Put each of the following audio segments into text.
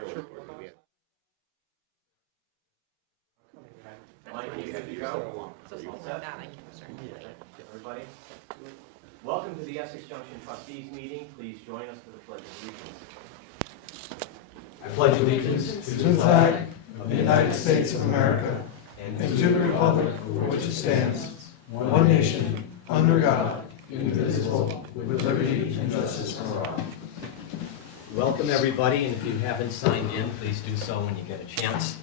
Everybody, welcome to the Essex Junction Trustees meeting. Please join us for the Pledge of Allegiance. I pledge allegiance to the flag of the United States of America and to the republic for which it stands, one nation, under God, indivisible, with liberty and justice for all. Welcome, everybody, and if you haven't signed in, please do so when you get a chance.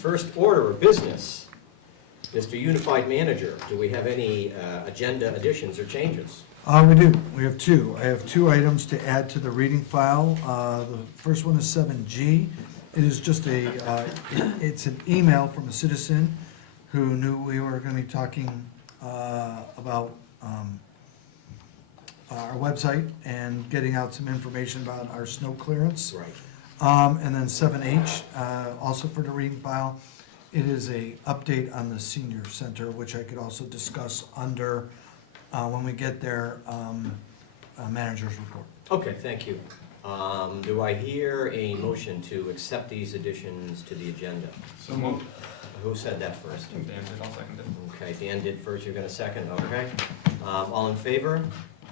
First order of business, Mr. Unified Manager, do we have any agenda additions or changes? We do. We have two. I have two items to add to the reading file. The first one is 7G. It is just it's an email from a citizen who knew we were going to be talking about our website and getting out some information about our snow clearance. Right. And then 7H, also for the reading file, it is a update on the senior center, which I could also discuss under, when we get there, manager's report. Okay, thank you. Do I hear a motion to accept these additions to the agenda? So moved. Who said that first? Dan did, I'll second it. Okay, Dan did first, you're going to second, okay. All in favor?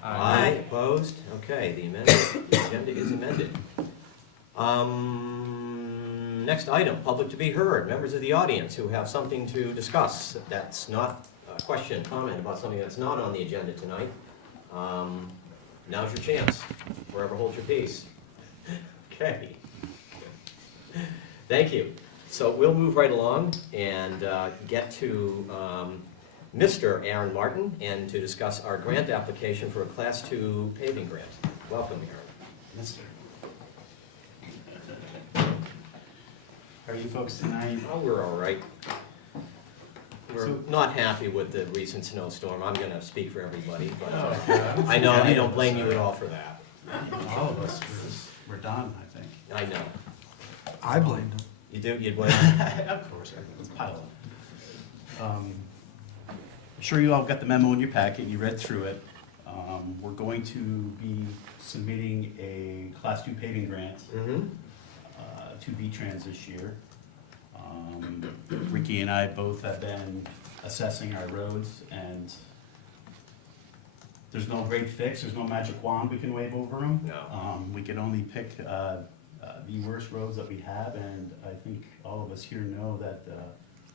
Aye. Opposed? Okay, the agenda is amended. Next item, public to be heard. Members of the audience who have something to discuss that's not a question, comment about something that's not on the agenda tonight. Now's your chance. Forever hold your peace. Okay. Thank you. So we'll move right along and get to Mr. Aaron Martin and to discuss our grant application for a Class 2 paving grant. Welcome, Aaron. Yes, sir. How are you folks tonight? Oh, we're all right. We're So- not happy with the recent snowstorm. I'm going to speak for everybody, but Oh, I know I don't blame you at all for that. All of us, we're done, I think. I know. I blamed him. You do? You'd blame? Of course, let's pile up. I'm sure you all got the memo in your packet, you read through it. We're going to be submitting a Class 2 paving grant Mm-hmm. to V-Trans this year. Ricky and I both have been assessing our roads, and there's no great fix, there's no magic wand we can wave over them. No. We can only pick the worst roads that we have, and I think all of us here know that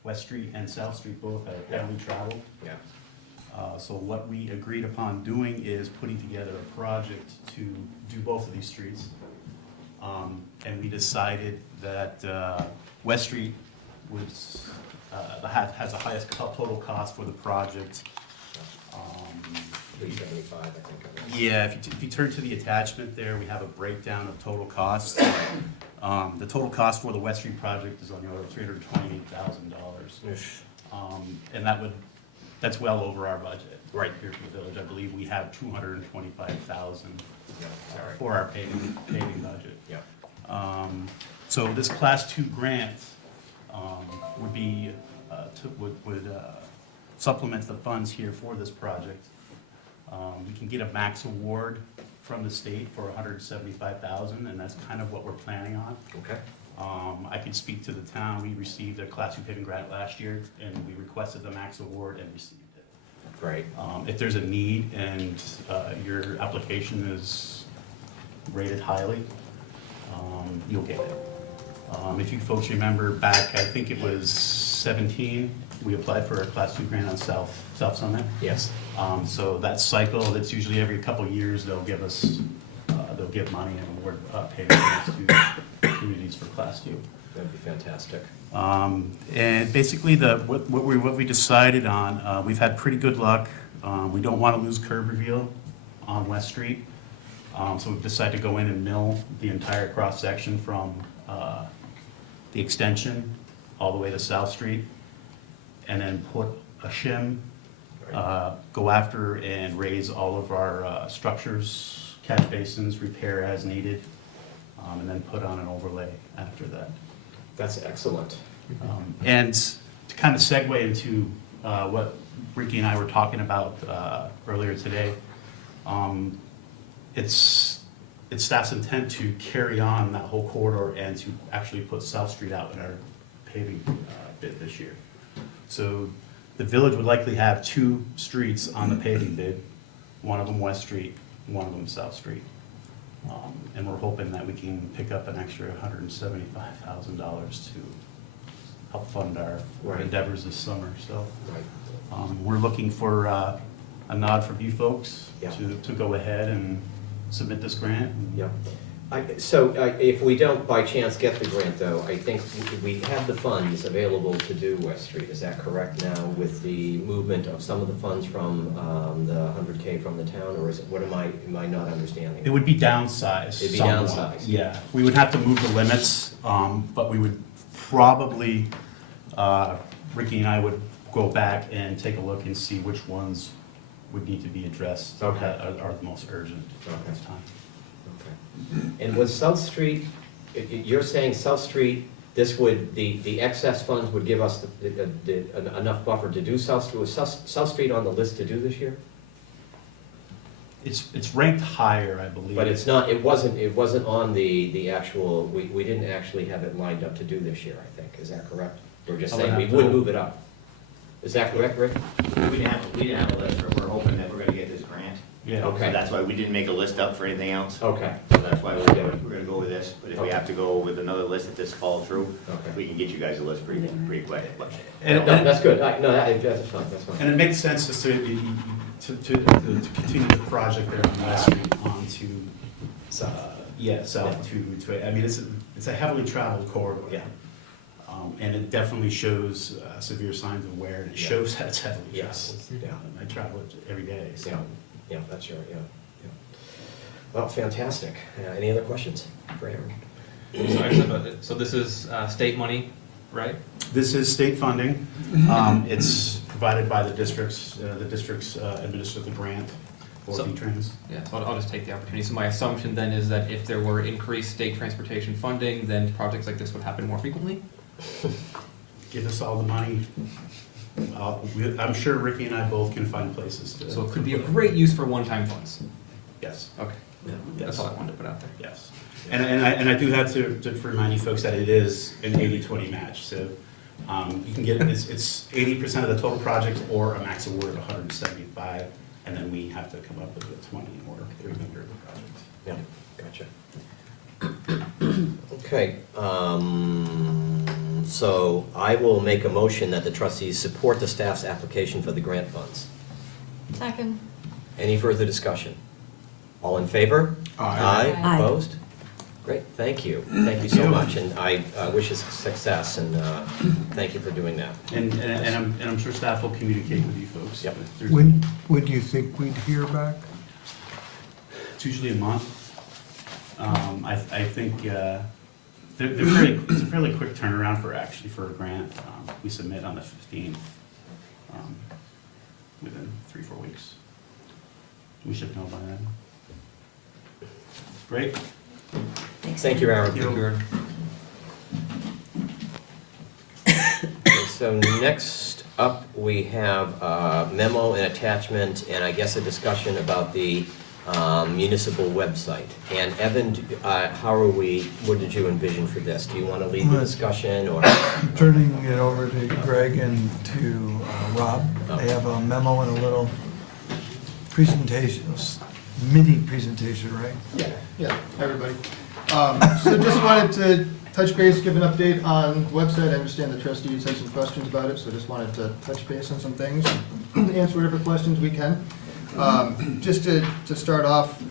West Street and South Street both have heavily traveled. Yeah. So what we agreed upon doing is putting together a project to do both of these streets. And we decided that West Street was, has the highest total cost for the project. 375, I think it was. Yeah, if you turn to the attachment there, we have a breakdown of total costs. The total cost for the West Street project is on the order of $328,000. And that's well over our budget. Right. Here for the village, I believe we have $225,000 Yeah, sorry. for our paving budget. Yeah. So this Class 2 grant would be, would supplement the funds here for this project. We can get a max award from the state for $175,000, and that's kind of what we're planning on. Okay. I could speak to the town. We received a Class 2 paving grant last year, and we requested the max award and received it. Great. If there's a need and your application is rated highly, you'll get it. If you folks remember back, I think it was 17, we applied for a Class 2 grant on South Summit. Yes. So that cycle, that's usually every couple of years, they'll give us, they'll give money and award paving grants to communities for Class 2. That'd be fantastic. And basically, what we decided on, we've had pretty good luck. We don't want to lose curb reveal on West Street. So we've decided to go in and mill the entire cross-section from the extension all the way to South Street, and then put a shim, go after and raise all of our structures, catch basins, repair as needed, and then put on an overlay after that. That's excellent. And to kind of segue into what Ricky and I were talking about earlier today, it's it's staff's intent to carry on that whole corridor and to actually put South Street out in our paving bid this year. So the village would likely have 2 streets on the paving bid, one of them West Street, one of them South Street. And we're hoping that we can pick up an extra $175,000 to help fund our Right. endeavors this summer, so. Right. We're looking for a nod from you folks Yeah. to go ahead and submit this grant. Yeah. So if we don't by chance get the grant though, I think we have the funds available to do West Street. Is that correct now with the movement of some of the funds from the 100K from the town, or is it, what am I not understanding? It would be downsized It'd be somewhat. downsized. Yeah, we would have to move the limits, but we would probably, Ricky and I would go back and take a look and see which ones would need to be addressed. Okay. That are the most urgent at this time. Okay. And with South Street, you're saying South Street, this would, the excess funds would give us enough buffer to do South Street? Was South Street on the list to do this year? It's ranked higher, I believe. But it's not, it wasn't on the actual, we didn't actually have it lined up to do this year, I think. Is that correct? We're just I would saying we have to- would move it up. Is that correct, Rick? We didn't have a list, but we're hoping that we're gonna get this grant. Yeah. Okay. So that's why we didn't make a list up for anything else. Okay, So that's why we're gonna go with this. But if we have to go with another list if this falls through, okay. we can get you guys a list pretty quick. But And- No, that's good. No, that's fine, that's fine. And it makes sense to continue the project there on West Street onto, south to, I mean, it's a heavily traveled corridor. Yeah. And it definitely shows severe signs of wear, and it Yeah. shows that it's heavily Yes, traveled. yeah. I travel it every day, so. Yeah, that's right, yeah. Well, fantastic. Any other questions for Aaron? So this is state money, right? This is state funding. It's provided by the districts administer the grant for So- V-Trans. Yeah, so I'll just take the opportunity. So my assumption then is that if there were increased state transportation funding, then projects like this would happen more frequently? Give us all the money. I'm sure Ricky and I both can find places to. So it could be a great use for one-time funds. Yes, Okay, that's all I wanted to put out there. yes. And I do have to remind you folks that it is an 80-20 match, so you can get, it's 80% of the total project or a max award of 175, and then we have to come up with a 20 or 300 of the project. Yeah, gotcha. Okay, so I will make a motion that the trustees support the staff's application for the grant funds. Second. Any further discussion? All in favor? Aye. Aye. Opposed? Great, thank you. Thank you so much, and I wish us success, and thank you for doing that. And I'm sure staff will communicate with you folks. Yep. if there's- When do you think we'd hear back? It's usually a month. I think it's a fairly quick turnaround for a grant. We submit on the 15th, within 3-4 weeks. We should know by then. Great. Thank you, Aaron. Thank you. Okay, so next up, we have a memo and attachment, and I guess a discussion about the municipal website. And Evan, what did you envision for this? Do you want to lead the discussion, or? Turning it over to Greg and to Rob. They have a memo and a little presentation, mini presentation, right? Yeah, everybody. So just wanted to touch base, give an update on the website. I understand the trustees had some questions about it, so just wanted to touch base on some things, answer whatever questions we can. Just to start off,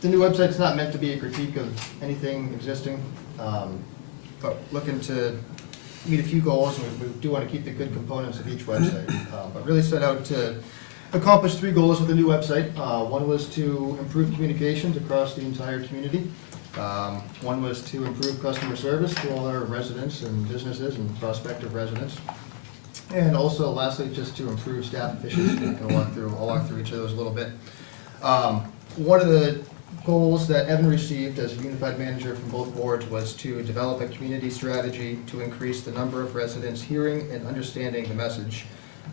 the new website's not meant to be a critique of anything existing, but looking to meet a few goals, and we do want to keep the good components of each website. But really set out to accomplish 3 goals with the new website. One was to improve communications across the entire community. One was to improve customer service to all our residents and businesses and prospective residents. And also lastly, just to improve staff efficiency. I'll walk through each of those a little bit. One of the goals that Evan received as a unified manager from both boards was to develop a community strategy to increase the number of residents hearing and understanding the message.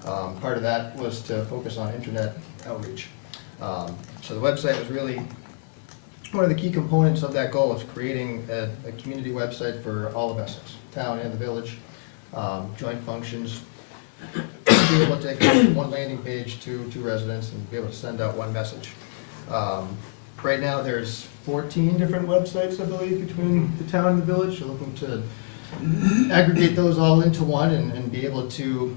Part of that was to focus on internet outreach. So the website was really one of the key components of that goal is creating a community website for all of Essex, town and the village, joint functions, be able to take one landing page to residents and be able to send out one message. Right now, there's 14 different websites, I believe, between the town and the village. We're looking to aggregate those all into one and be able to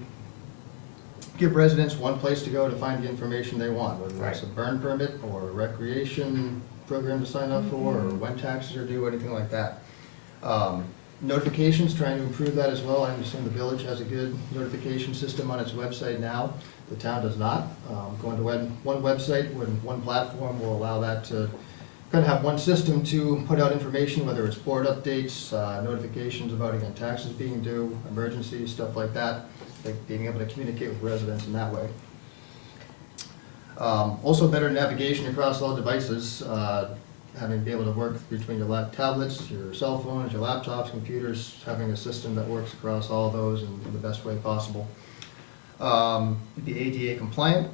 give residents one place to go to find the information they want, whether that's a burn permit or a recreation program to sign up for, or when taxes are due, anything like that. Notifications, trying to improve that as well. I understand the village has a good notification system on its website now. The town does not. Going to one website, one platform will allow that to kind of have one system to put out information, whether it's board updates, notifications about, again, taxes being due, emergencies, stuff like that, like being able to communicate with residents in that way. Also better navigation across all devices, having to be able to work between your tablets, your cell phones, your laptops, computers, having a system that works across all of those in the best way possible. Be ADA compliant.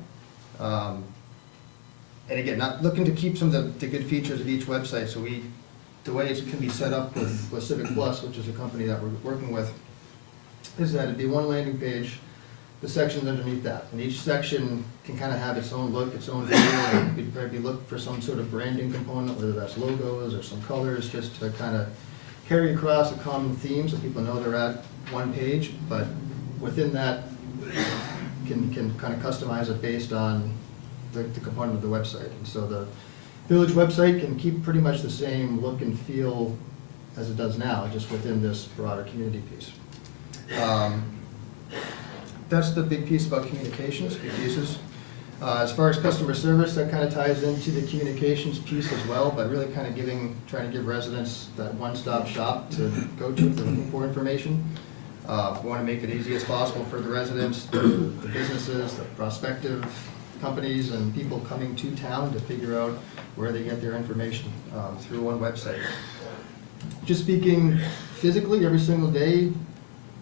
And again, not looking to keep some of the good features of each website, so the way it can be set up with Civic Plus, which is a company that we're working with, is that it'd be one landing page, the sections underneath that, and each section can kind of have its own look, its own feel, and we'd probably look for some sort of branding component, whether that's logos or some colors, just to kind of carry across a common theme so people know they're at one page, but within that, can kind of customize it based on the component of the website. And so the village website can keep pretty much the same look and feel as it does now, just within this broader community piece. That's the big piece about communications, big pieces. As far as customer service, that kind of ties into the communications piece as well, but really kind of trying to give residents that one-stop shop to go to if they're looking for information. We want to make it easy as possible for the residents, the businesses, the prospective companies, and people coming to town to figure out where they get their information through one website. Just speaking physically, every single day,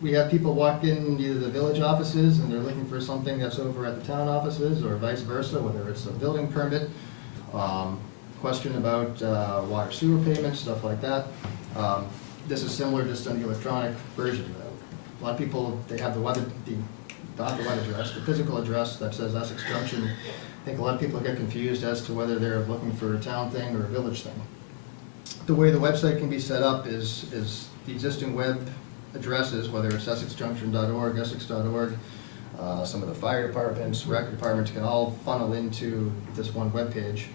we have people walk in either the village offices and they're looking for something that's over at the town offices, or vice versa, whether it's a building permit, question about water sewer payments, stuff like that. This is similar, just on the electronic version. A lot of people, they have not the web address, the physical address that says Essex Junction. I think a lot of people get confused as to whether they're looking for a town thing or a village thing. The way the website can be set up is the existing web addresses, whether it's essexjunction.org, essex.org, some of the fire departments, rec departments can all funnel into this one web page.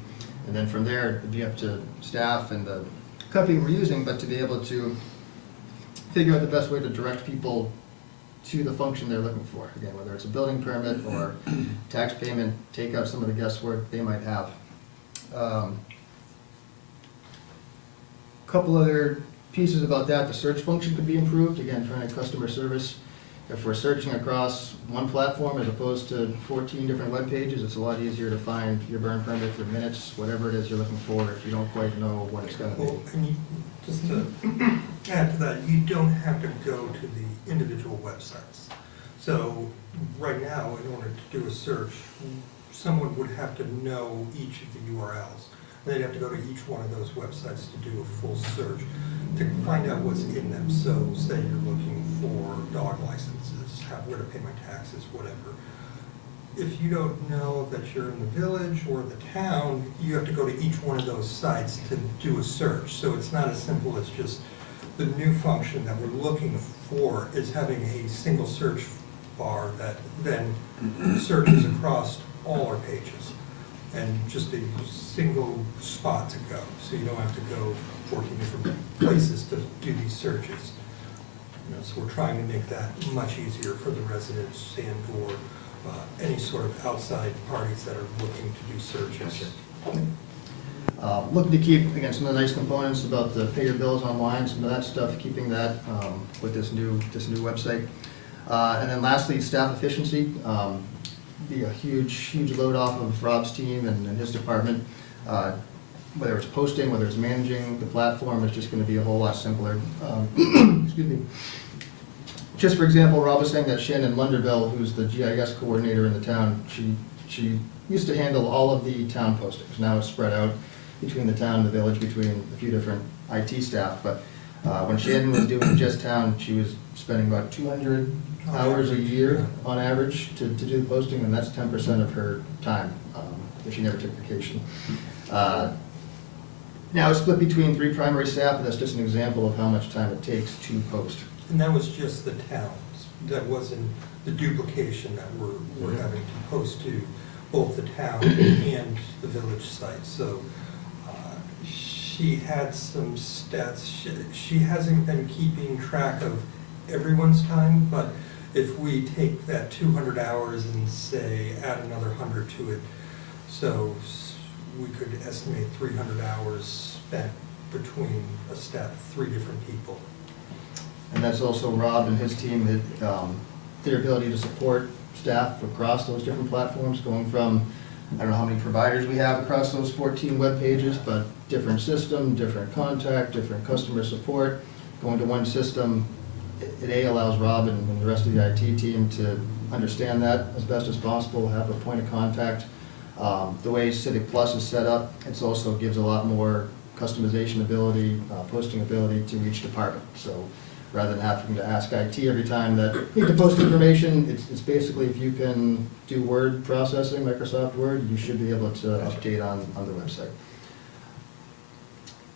And then from there, it'd be up to staff and the company we're using, but to be able to figure out the best way to direct people to the function they're looking for. Again, whether it's a building permit or tax payment, take out some of the guesswork they might have. Couple other pieces about that. The search function could be improved. Again, trying to customer service. If we're searching across one platform as opposed to 14 different web pages, it's a lot easier to find your burn permit, your minutes, whatever it is you're looking for, if you don't quite know what it's going to be. Well, and just to add to that, you don't have to go to the individual websites. So right now, in order to do a search, someone would have to know each of the URLs. They'd have to go to each one of those websites to do a full search to find out what's in them. So say you're looking for dog licenses, where to pay my taxes, whatever. If you don't know that you're in the village or the town, you have to go to each one of those sites to do a search. So it's not as simple as just the new function that we're looking for is having a single search bar that then searches across all our pages and just a single spot to go. So you don't have to go 14 different places to do these searches. So we're trying to make that much easier for the residents and or any sort of outside parties that are looking to do searches. Looking to keep, again, some of the nice components about the pay your bills online, some of that stuff, keeping that with this new website. And then lastly, staff efficiency. Be a huge load off of Rob's team and his department. Whether it's posting, whether it's managing the platform, it's just going to be a whole lot simpler. Excuse me. Just for example, Rob was saying that Shannon Lunderville, who's the GIS coordinator in the town, she used to handle all of the town postings. Now it's spread out. between the town and the village, between a few different IT staff. But when Shannon was doing just town, she was spending about 200 hours a year on average to do the posting, and that's 10% of her time, if she never took vacation. Now, it's split between 3 primary staff, but that's just an example of how much time it takes to post. And that was just the towns, that wasn't the duplication that we're having to post to both the town and the village site. So she had some stats, she hasn't been keeping track of everyone's time, but if we take that 200 hours and say add another 100 to it, so we could estimate 300 hours spent between a staff of 3 different people. And that's also Rob and his team, that their ability to support staff across those different platforms, going from, I don't know how many providers we have across those 14 web pages, but different system, different contact, different customer support, going to one system. It allows Rob and the rest of the IT team to understand that as best as possible, have a point of contact. The way Civic Plus is set up, it also gives a lot more customization ability, posting ability to each department. So rather than having to ask IT every time that you need to post information, it's basically if you can do word processing, Microsoft Word, you should be able to update on the website.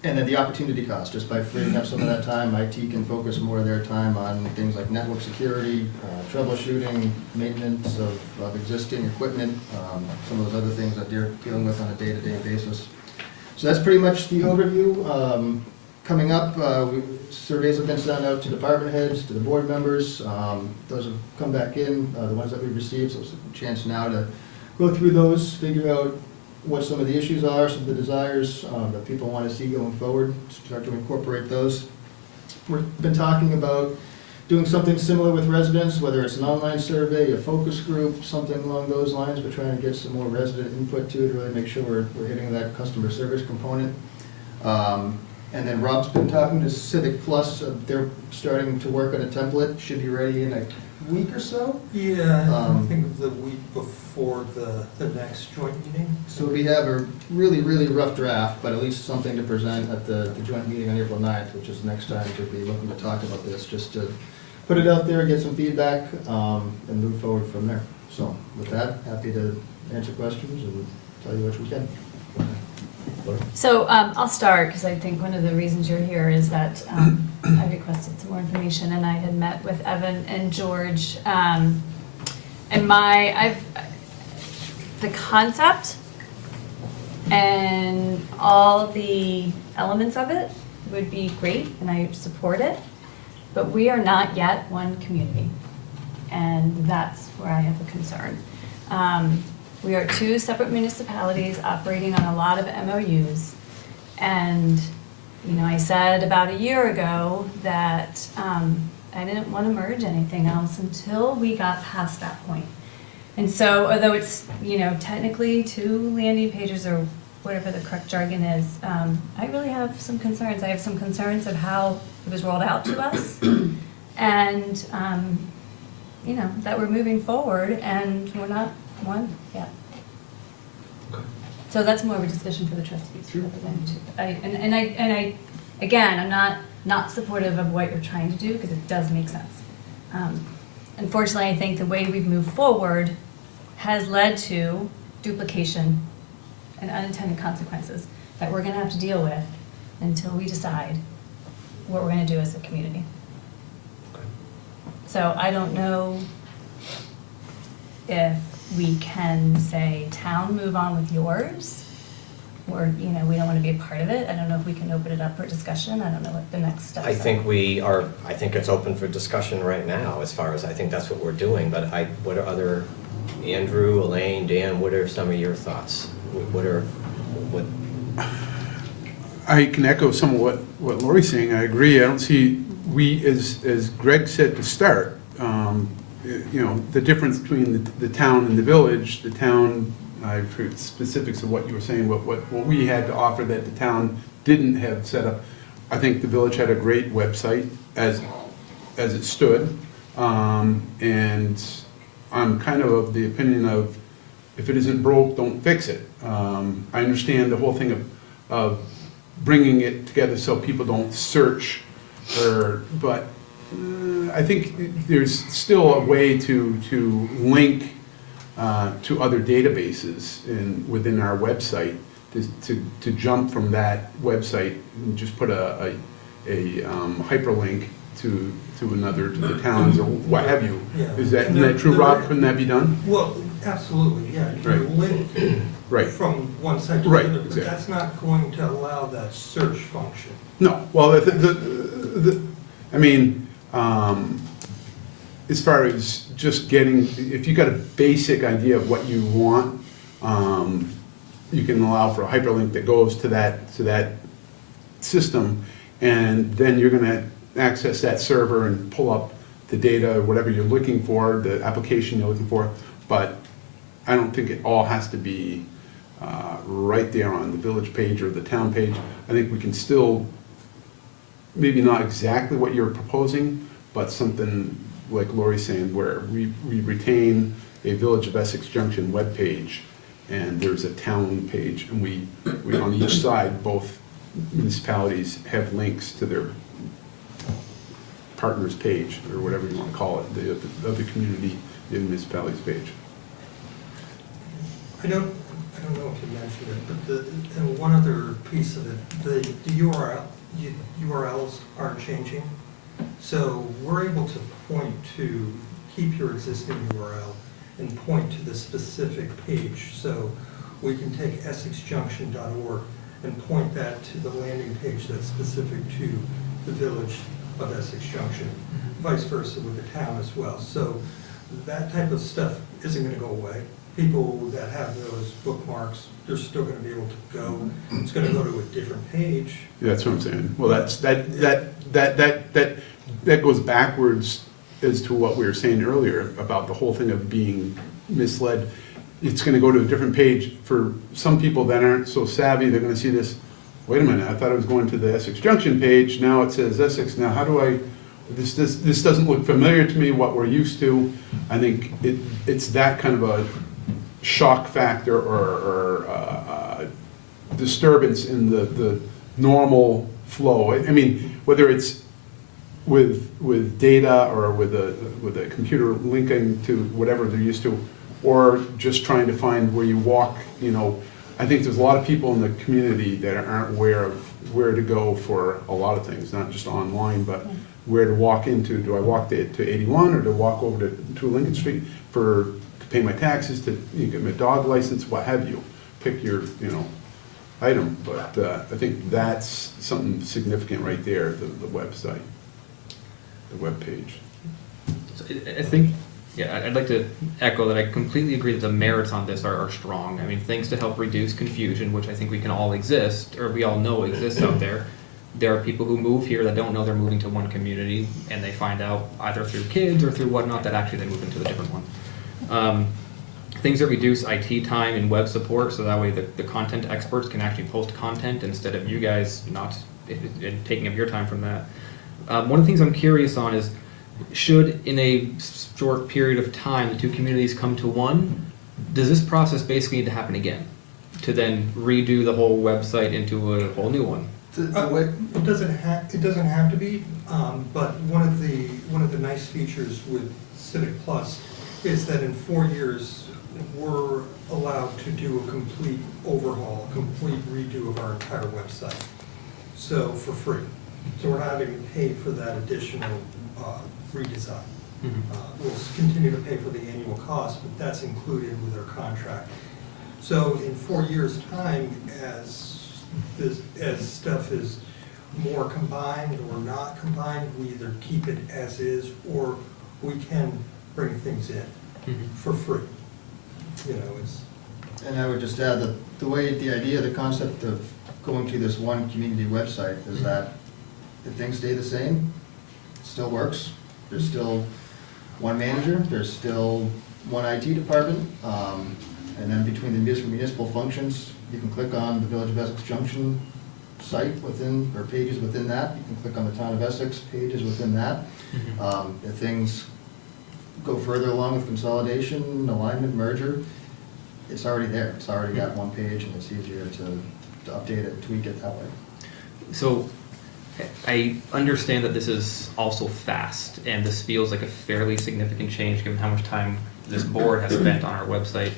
And then the opportunity cost, just by freeing up some of that time, IT can focus more of their time on things like network security, troubleshooting, maintenance of existing equipment, some of those other things that they're dealing with on a day-to-day basis. So that's pretty much the overview. Coming up, surveys have been sent out to department heads, to the board members. Those have come back in, the ones that we've received, so it's a chance now to go through those, figure out what some of the issues are, some of the desires that people want to see going forward, start to incorporate those. We've been talking about doing something similar with residents, whether it's an online survey, a focus group, something along those lines. We're trying to get some more resident input to it, really make sure we're hitting that customer service component. And then Rob's been talking to Civic Plus. They're starting to work on a template, should be ready in a week or so. Yeah, I think the week before the next joint meeting. So we have a really, really rough draft, but at least something to present at the joint meeting on April 9th, which is the next time we'll be looking to talk about this, just to put it out there, get some feedback, and move forward from there. So with that, happy to answer questions and tell you what we can. So I'll start, because I think one of the reasons you're here is that I requested some more information, and I had met with Evan and George. And the concept and all the elements of it would be great, and I support it, but we are not yet one community, and that's where I have a concern. We are 2 separate municipalities operating on a lot of MOUs. And, you know, I said about a year ago that I didn't want to merge anything else until we got past that point. And so, although it's, you know, technically 2 landing pages or whatever the correct jargon is, I really have some concerns. I have some concerns of how it was rolled out to us. And, you know, that we're moving forward and we're not one yet. So that's more of a discussion for the trustees rather than I again, I'm not supportive of what you're trying to do because it does make sense. Unfortunately, I think the way we've moved forward has led to duplication and unintended consequences that we're gonna have to deal with until we decide what we're gonna do as a community. So I don't know if we can say, town, move on with yours, or, you know, we don't want to be a part of it. I don't know if we can open it up for discussion. I don't know what the next steps are. I think it's open for discussion right now, as far as, I think that's what we're doing, but what are other, Andrew, Elaine, Dan, what are some of your thoughts? What? I can echo some of what Lori's saying. I agree. I don't see, as Greg said to start, you know, the difference between the town and the village. The town, I've heard specifics of what you were saying, what we had to offer that the town didn't have set up. I think the village had a great website as it stood, and I'm kind of the opinion of, if it isn't broke, don't fix it. I understand the whole thing of bringing it together so people don't search, but I think there's still a way to link to other databases within our website, to jump from that website and just put a hyperlink to another, to the towns or what have you. Yeah. Isn't that true, Rob? Couldn't that be done? Well, absolutely, yeah. You Right. can link Right. from one site to the Right, other, but exactly. that's not going to allow that search function. No, well, I mean, as far as just getting, if you got a basic idea of what you want, you can allow for a hyperlink that goes to that system, and then you're gonna access that server and pull up the data, or whatever you're looking for, the application you're looking for, but I don't think it all has to be right there on the village page or the town page. I think we can still, maybe not exactly what you're proposing, but something like Lori's saying, where we retain a Village of Essex Junction webpage, and there's a town page, and we on each side, both municipalities have links to their partners page, or whatever you want to call it, the community, the municipalities page. I don't know if you mentioned it, but and one other piece of it, the URLs aren't changing. So we're able to point to, keep your existing URL and point to the specific page. So we can take essexjunction.org and point that to the landing page that's specific to the Village of Essex Junction, vice versa with the town as well. So that type of stuff isn't gonna go away. People that have those bookmarks, they're still gonna be able to go, it's gonna go to a different page. Yeah, that's what I'm saying. Well, that goes backwards as to what we were saying earlier about the whole thing of being misled. It's gonna go to a different page. For some people that aren't so savvy, they're gonna see this, wait a minute, I thought I was going to the Essex Junction page, now it says Essex, now how do I, this doesn't look familiar to me, what we're used to. I think it's that kind of a shock factor or disturbance in the normal flow. I mean, whether it's with data or with a computer linking to whatever they're used to, or just trying to find where you walk, I think there's a lot of people in the community that aren't aware of where to go for a lot of things, not just online, but where to walk into. Do I walk to 81, or do I walk over to Lincoln Street to pay my taxes, to get my dog license, what have you? Pick your, item, but I think that's something significant right there, the website, the webpage. So I think, yeah, I'd like to echo that I completely agree that the merits on this are strong. I mean, things to help reduce confusion, which I think we can all we all know exists out there. There are people who move here that don't know they're moving to one community, and they find out either through kids or through whatnot that actually they move into a different one. Things that reduce IT time and web support, so that way the content experts can actually post content instead of you guys not taking up your time from that. One of the things I'm curious on is, should in a short period of time the two communities come to one, does this process basically need to happen again to then redo the whole website into a whole new one? It doesn't have to be, but one of the nice features with Civic Plus is that in 4 years, we're allowed to do a complete overhaul, a complete redo of our entire website. So for free. So we're not having to pay for that additional redesign. We'll continue to pay for the annual cost, but that's included with our contract. So in 4 years' time, as stuff is more combined or not combined, we either keep it as is, or we can bring things in for free. And I would just add that the idea, the concept of going to this one community website is that if things stay the same, it still works. There's still one manager, there's still one IT department, and then between the municipal functions, you can click on the Village of Essex Junction site within, or pages within that. You can click on the Town of Essex pages within that. If things go further along with consolidation, alignment, merger, it's already there. It's already got one page, and it's easier to to update it, tweak it that way. So I understand that this is also fast, and this feels like a fairly significant change given how much time this board has spent on our website.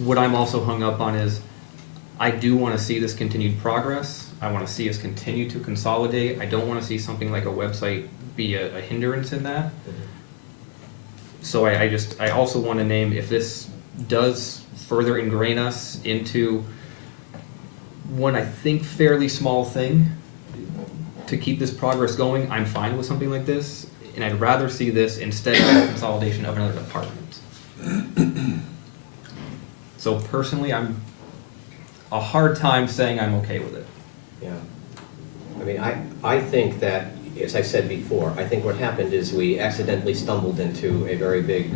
What I'm also hung up on is I do want to see this continued progress. I want to see us continue to consolidate. I don't want to see something like a website be a hindrance in that. So I also want to name, if this does further ingrain us into one, I think, fairly small thing to keep this progress going, I'm fine with something like this, and I'd rather see this instead of the consolidation of another department. So personally, I'm a hard time saying I'm okay with it. Yeah. I mean, I think that, as I said before, I think what happened is we accidentally stumbled into a very big,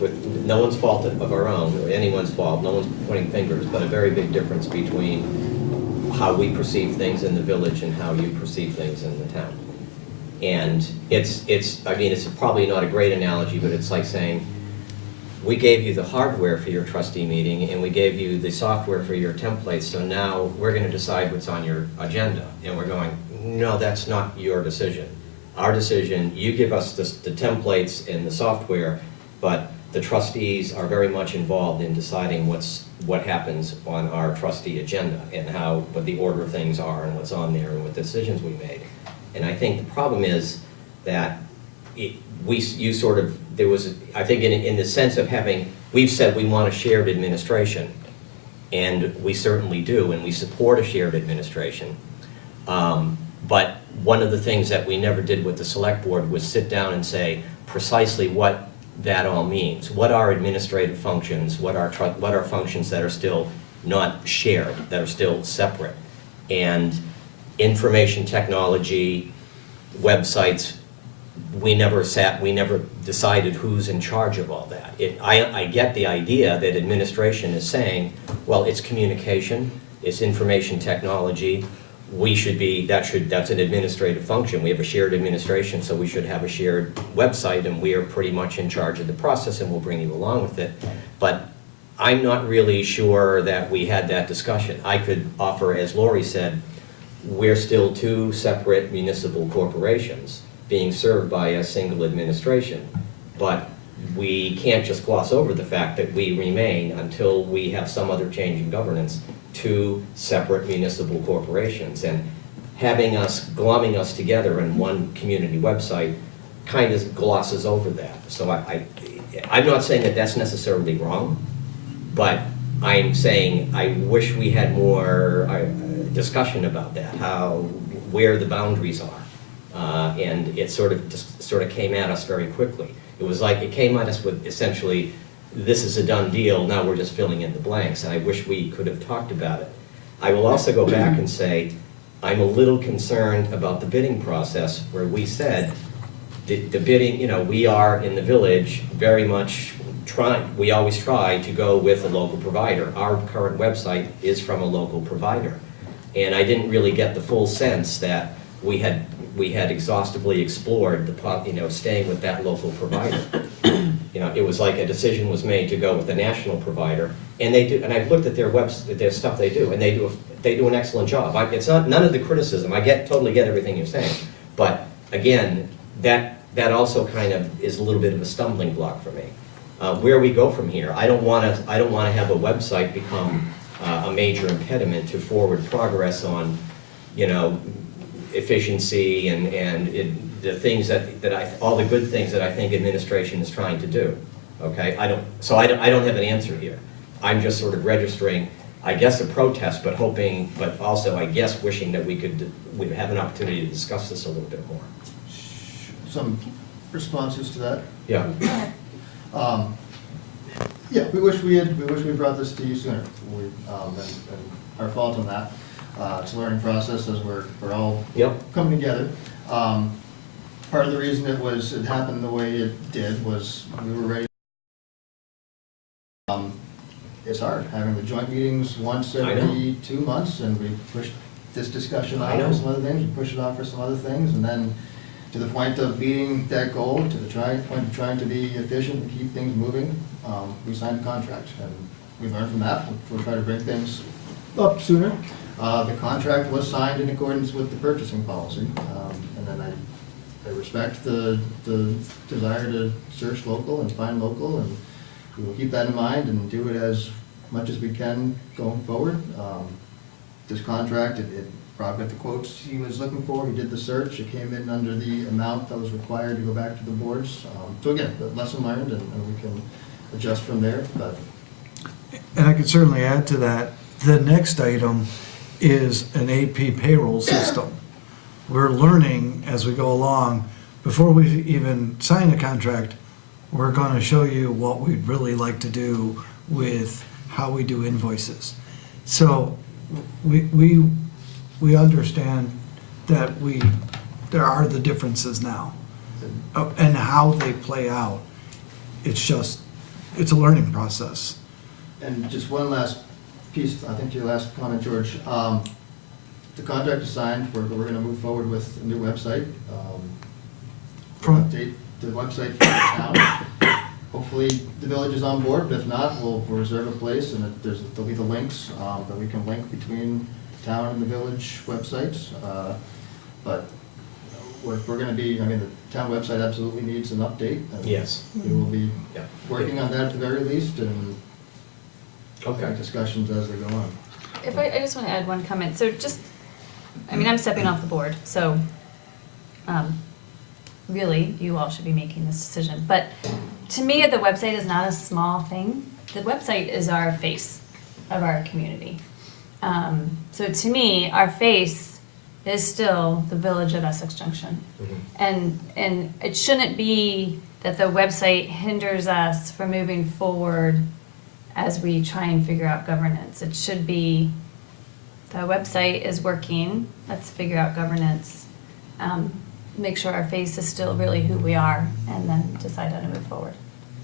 with no one's fault of our own, or anyone's fault, no one's pointing fingers, but a very big difference between how we perceive things in the village and how you perceive things in the town. And I mean, it's probably not a great analogy, but it's like saying, we gave you the hardware for your trustee meeting, and we gave you the software for your templates, so now we're going to decide what's on your agenda. And we're going, no, that's not your decision. Our decision, you give us the templates and the software, but the trustees are very much involved in deciding what happens on our trustee agenda, and what the order of things are, and what's on there, and what decisions we made. And I think the problem is that there was, I think in the sense of we've said we want a shared administration, and we certainly do, and we support a shared administration. But one of the things that we never did with the select board was sit down and say precisely what that all means. What are administrative functions? What are functions that are still not shared, that are still separate? And information technology, websites, we never decided who's in charge of all that. I get the idea that administration is saying, well, it's communication, it's information technology, that's an administrative function. We have a shared administration, so we should have a shared website, and we are pretty much in charge of the process, and we'll bring you along with it. But I'm not really sure that we had that discussion. I could offer, as Lori said, we're still two separate municipal corporations being served by a single administration. But we can't just gloss over the fact that we remain, until we have some other change in governance, two separate municipal corporations. And glomming us together in one community website kind of glosses over that. So I'm not saying that that's necessarily wrong, but I'm saying I wish we had more discussion about that, where the boundaries are. And it sort of came at us very quickly. It was like it came at us with essentially, this is a done deal, now we're just filling in the blanks, and I wish we could have talked about it. I will also go back and say, I'm a little concerned about the bidding process, where we said, the bidding, we are in the village very much we always try to go with a local provider. Our current website is from a local provider. And I didn't really get the full sense that we had exhaustively explored staying with that local provider. It was like a decision was made to go with a national provider, and they do. And I've looked at their stuff they do, and they do an excellent job. It's not none of the criticism. I totally get everything you're saying, but again, that also kind of is a little bit of a stumbling block for me. Where we go from here, I don't want to have a website become a major impediment to forward progress on, efficiency and the things all the good things that I think administration is trying to do. Okay, I don't have an answer here. I'm just sort of registering, I guess, a protest, but also I guess wishing that we'd have an opportunity to discuss this a little bit more. Some responses to that? Yeah. Yeah, we wish we brought this to you sooner. And our fault on that. It's a learning process as we're all coming together. Part of the reason it happened the way it did was we were ready. It's hard having the joint meetings once every 2 months, and we pushed this discussion off for some other things, we pushed it off for some other things, and then to the point of meeting that goal, to the point of trying to be efficient and keep things moving, we signed a contract, and we learned from that. We'll try to bring things up sooner. The contract was signed in accordance with the purchasing policy, and then I respect the desire to search local and find local, and we will keep that in mind and do it as much as we can going forward. This contract, it Rob got the quotes he was looking for, he did the search, it came in under the amount that was required to go back to the boards. So again, the lesson learned, and we can adjust from there, but And I could certainly add to that, the next item is an AP payroll system. We're learning as we go along. Before we even sign a contract, we're gonna show you what we'd really like to do with how we do invoices. So we understand that there are the differences now, and how they play out. It's a learning process. And just one last piece, I think to your last comment, George. The contract is signed, we're gonna move forward with a new website. We'll update the website for the town. Hopefully, the village is on board, but if not, we'll reserve a place, and there'll be the links that we can link between town and the village websites. But we're gonna be, I mean, the town website absolutely needs an update. and Yes. We will be Yeah. working on that at the very least, and Okay. have discussions as they go on. If I just want to add one comment, so just, I mean, I'm stepping off the board, so, really, you all should be making this decision, but to me, the website is not a small thing. The website is our face of our community. So to me, our face is still the village of Essex Junction. And it shouldn't be that the website hinders us from moving forward as we try and figure out governance. It should be, the website is working, let's figure out governance, make sure our face is still really who we are, and then decide how to move forward.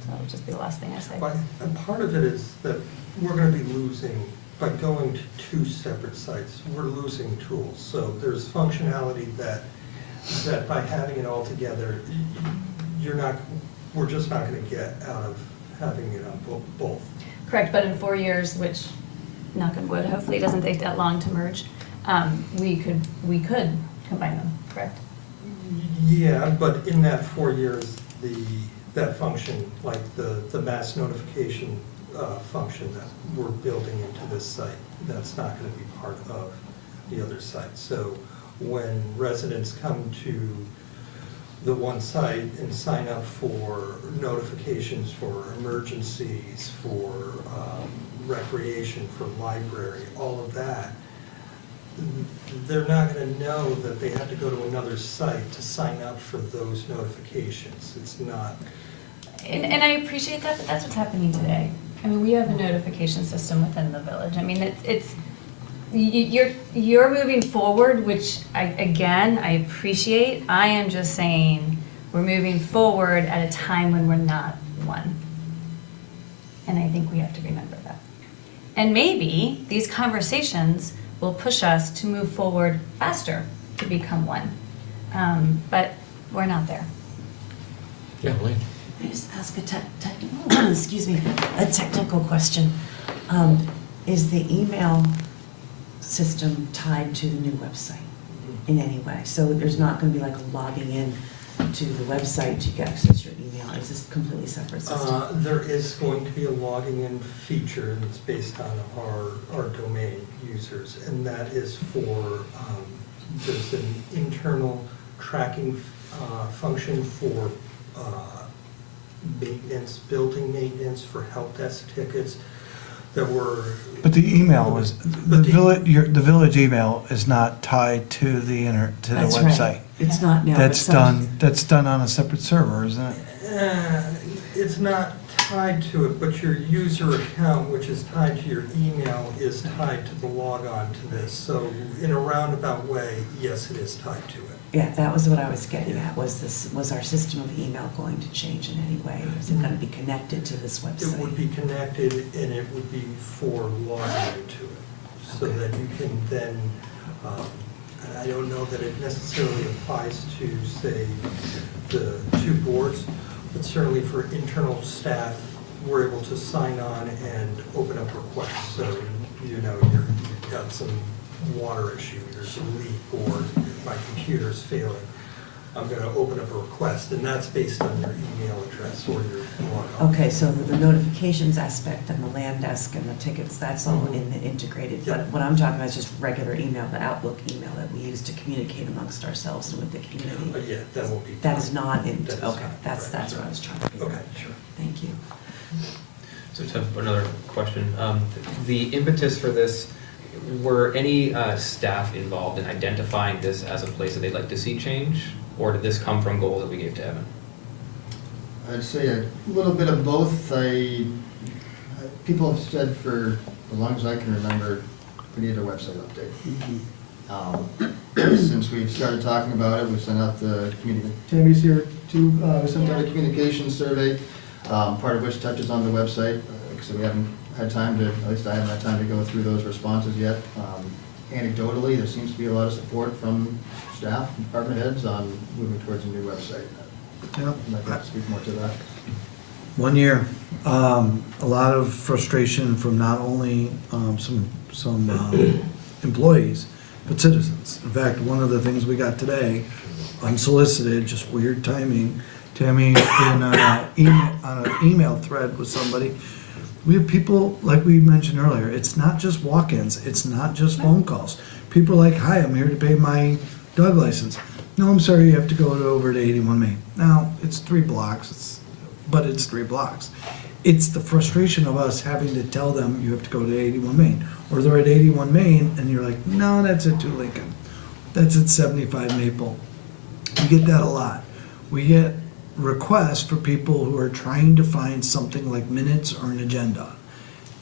So that would just be the last thing I say. And part of it is that we're gonna be losing, by going to two separate sites, we're losing tools. So there's functionality that by having it all together, we're just not gonna get out of having it on both. Correct, but in 4 years, which, knock on wood, hopefully it doesn't take that long to merge, we could combine them, correct? Yeah, but in that 4 years, that function, like the mass notification function that we're building into this site, that's not gonna be part of the other site. So when residents come to the one site and sign up for notifications for emergencies, for recreation, for library, all of that, they're not gonna know that they have to go to another site to sign up for those notifications. It's not. And I appreciate that, but that's what's happening today. I mean, we have a notification system within the village. I mean, you're moving forward, which I appreciate. I am just saying, we're moving forward at a time when we're not one. And I think we have to remember that. And maybe these conversations will push us to move forward faster to become one. But we're not there. Yeah, Elaine? Can I just ask a technical, excuse me, a technical question? Is the email system tied to the new website in any way? So there's not gonna be like a logging in to the website to access your email? Is this a completely separate system? There is going to be a logging in feature, and it's based on our domain users, and that is for, there's an internal tracking function for maintenance, building maintenance, for help desk tickets that were. But the email was, the village email is not tied to the That's right. website. It's not now. but That's done on a separate server, isn't it? It's not tied to it, but your user account, which is tied to your email, is tied to the logon to this. So in a roundabout way, yes, it is tied to it. Yeah, that was what I was getting at, was our system of email going to change in any way? Is it gonna be connected to this website? It would be connected, and it would be for logging into it, so that you can then, and I don't know that it necessarily applies to, say, the two boards, but certainly for internal staff, we're able to sign on and open up requests. So, you know, got some water issue, there's a leak, or my computer's failing, I'm gonna open up a request, and that's based on your email address or your log. Okay, so the notifications aspect and the land desk and the tickets, that's all in the integrated. Yeah. But what I'm talking about is just regular email, the Outlook email that we use to communicate amongst ourselves and with the community. Yeah, that won't be. That is not in, That is okay, not, that's right, what I was trying to figure Okay, out. sure. Thank you. So to have another question, the impetus for this, were any staff involved in identifying this as a place that they'd like to see change? Or did this come from goals that we gave to Evan? I'd say a little bit of both. People have said for as long as I can remember, we need a website update. Since we've started talking about it, we sent out the community, Tammy's here too, we sent out a communication survey, part of which touches on the website. So we haven't had time to, at least I haven't had time to go through those responses yet. Anecdotally, there seems to be a lot of support from staff, department heads on moving towards a new website. Yeah. I'd like to speak more to that. 1 year, a lot of frustration from not only some employees, but citizens. In fact, one of the things we got today, unsolicited, just weird timing, Tammy, in on an email thread with somebody, we have people, like we mentioned earlier, it's not just walk-ins, it's not just phone calls. People are like, hi, I'm here to pay my dog license. No, I'm sorry, you have to go over to 81 Main. Now, it's 3 blocks, but it's 3 blocks. It's the frustration of us having to tell them you have to go to 81 Main. Or they're at 81 Main and you're like, no, that's at 2 Lincoln. That's at 75 Maple. We get that a lot. We get requests for people who are trying to find something like minutes or an agenda.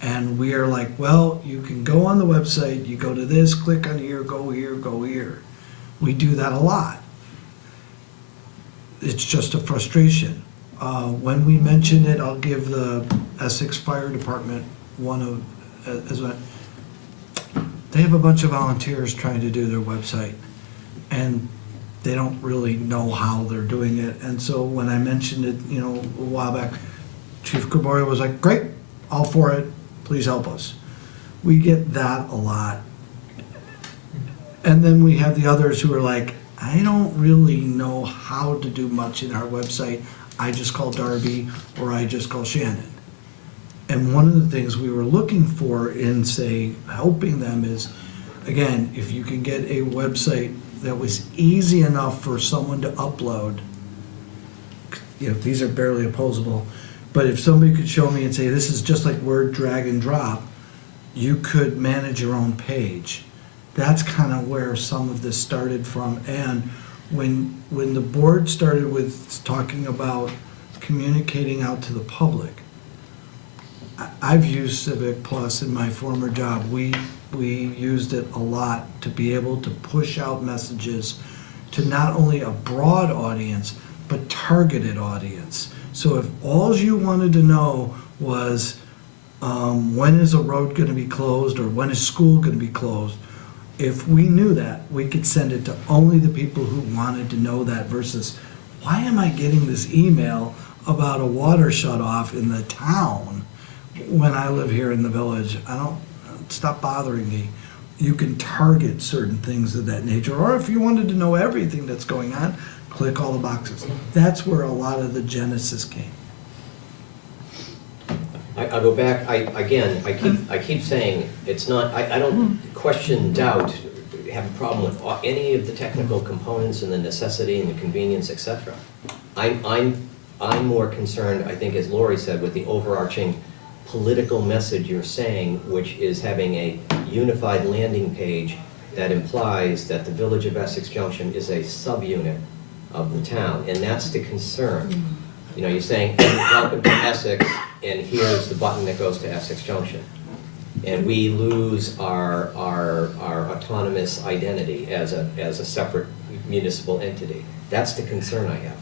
And we are like, well, you can go on the website, you go to this, click on here, go here, go here. We do that a lot. It's just a frustration. When we mention it, I'll give the Essex Fire Department they have a bunch of volunteers trying to do their website, and they don't really know how they're doing it. And so when I mentioned it, a while back, Chief Gregorio was like, great, all for it, please help us. We get that a lot. And then we have the others who are like, I don't really know how to do much in our website. I just call Darby or I just call Shannon. And one of the things we were looking for in, say, helping them is, again, if you can get a website that was easy enough for someone to upload, these are barely opposable, but if somebody could show me and say, this is just like Word, drag and drop, you could manage your own page. That's kind of where some of this started from. And when the board started with talking about communicating out to the public, I've used Civic Plus in my former job. We used it a lot to be able to push out messages to not only a broad audience, but targeted audience. So if all you wanted to know was when is a road going to be closed or when is school going to be closed, if we knew that, we could send it to only the people who wanted to know that versus, why am I getting this email about a water shut-off in the town when I live here in the village? Stop bothering me. You can target certain things of that nature. Or if you wanted to know everything that's going on, click all the boxes. That's where a lot of the genesis came. I'll go back, I keep saying, it's not, I don't question, doubt, have a problem with any of the technical components and the necessity and the convenience, et cetera. I'm more concerned, I think, as Lori said, with the overarching political message you're saying, which is having a unified landing page that implies that the village of Essex Junction is a subunit of the town, and that's the concern. You're saying, welcome to Essex, and here's the button that goes to Essex Junction. And we lose our autonomous identity as a separate municipal entity. That's the concern I have.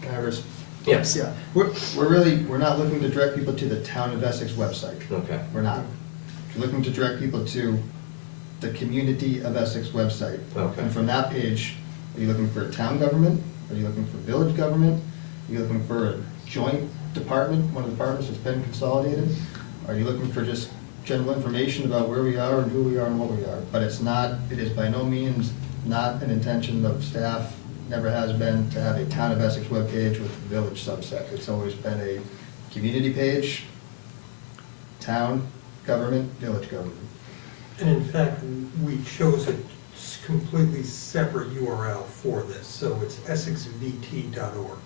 Can I respond? Yes. Yeah, we're not looking to direct people to the Town of Essex website. Okay. We're not. We're looking to direct people to the Community of Essex website. Okay. And from that page, are you looking for a town government? Are you looking for village government? Are you looking for a joint department, one of the departments that's been consolidated? Are you looking for just general information about where we are and who we are and what we are. But it is by no means not an intention of staff, never has been, to have a Town of Essex webpage with village subset. It's always been a community page, town government, village government. And in fact, we chose a completely separate URL for this, so it's essexvt.org,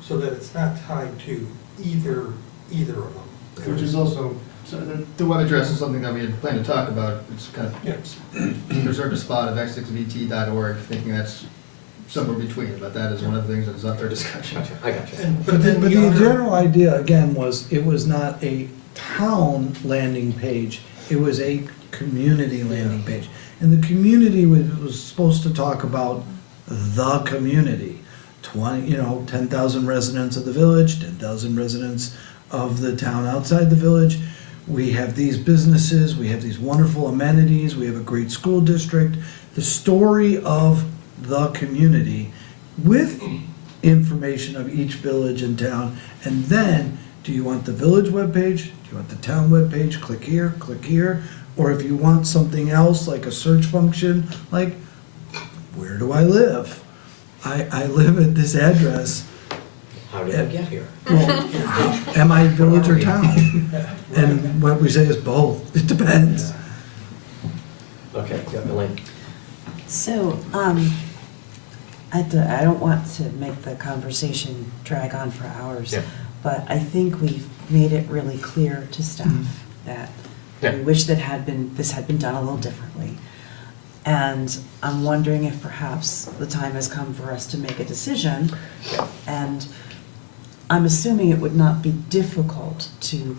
so that it's not tied to either of them. Which is also, so the web address is something that we had planned to talk about. It's kind of Yes. reserved a spot of essexvt.org, thinking that's somewhere between, but that is one of the things that is up for discussion. Gotcha, I got you. But then But the the other, general idea, again, was it was not a town landing page, it was a community landing page. And the community was supposed to talk about the community. 10,000 residents of the village, 10,000 residents of the town outside the village. We have these businesses, we have these wonderful amenities, we have a great school district. The story of the community with information of each village and town. And then, do you want the village webpage? Do you want the town webpage? Click here. Or if you want something else, like a search function, like, where do I live? I live at this address. How did I get here? Well, am I village or town? And what we say is both. It depends. Okay, yeah, Elaine. So, I don't want to make the conversation drag on for hours, Yeah. but I think we've made it really clear to staff that Yeah. we wish that this had been done a little differently. And I'm wondering if perhaps the time has come for us to make a decision. And I'm assuming it would not be difficult to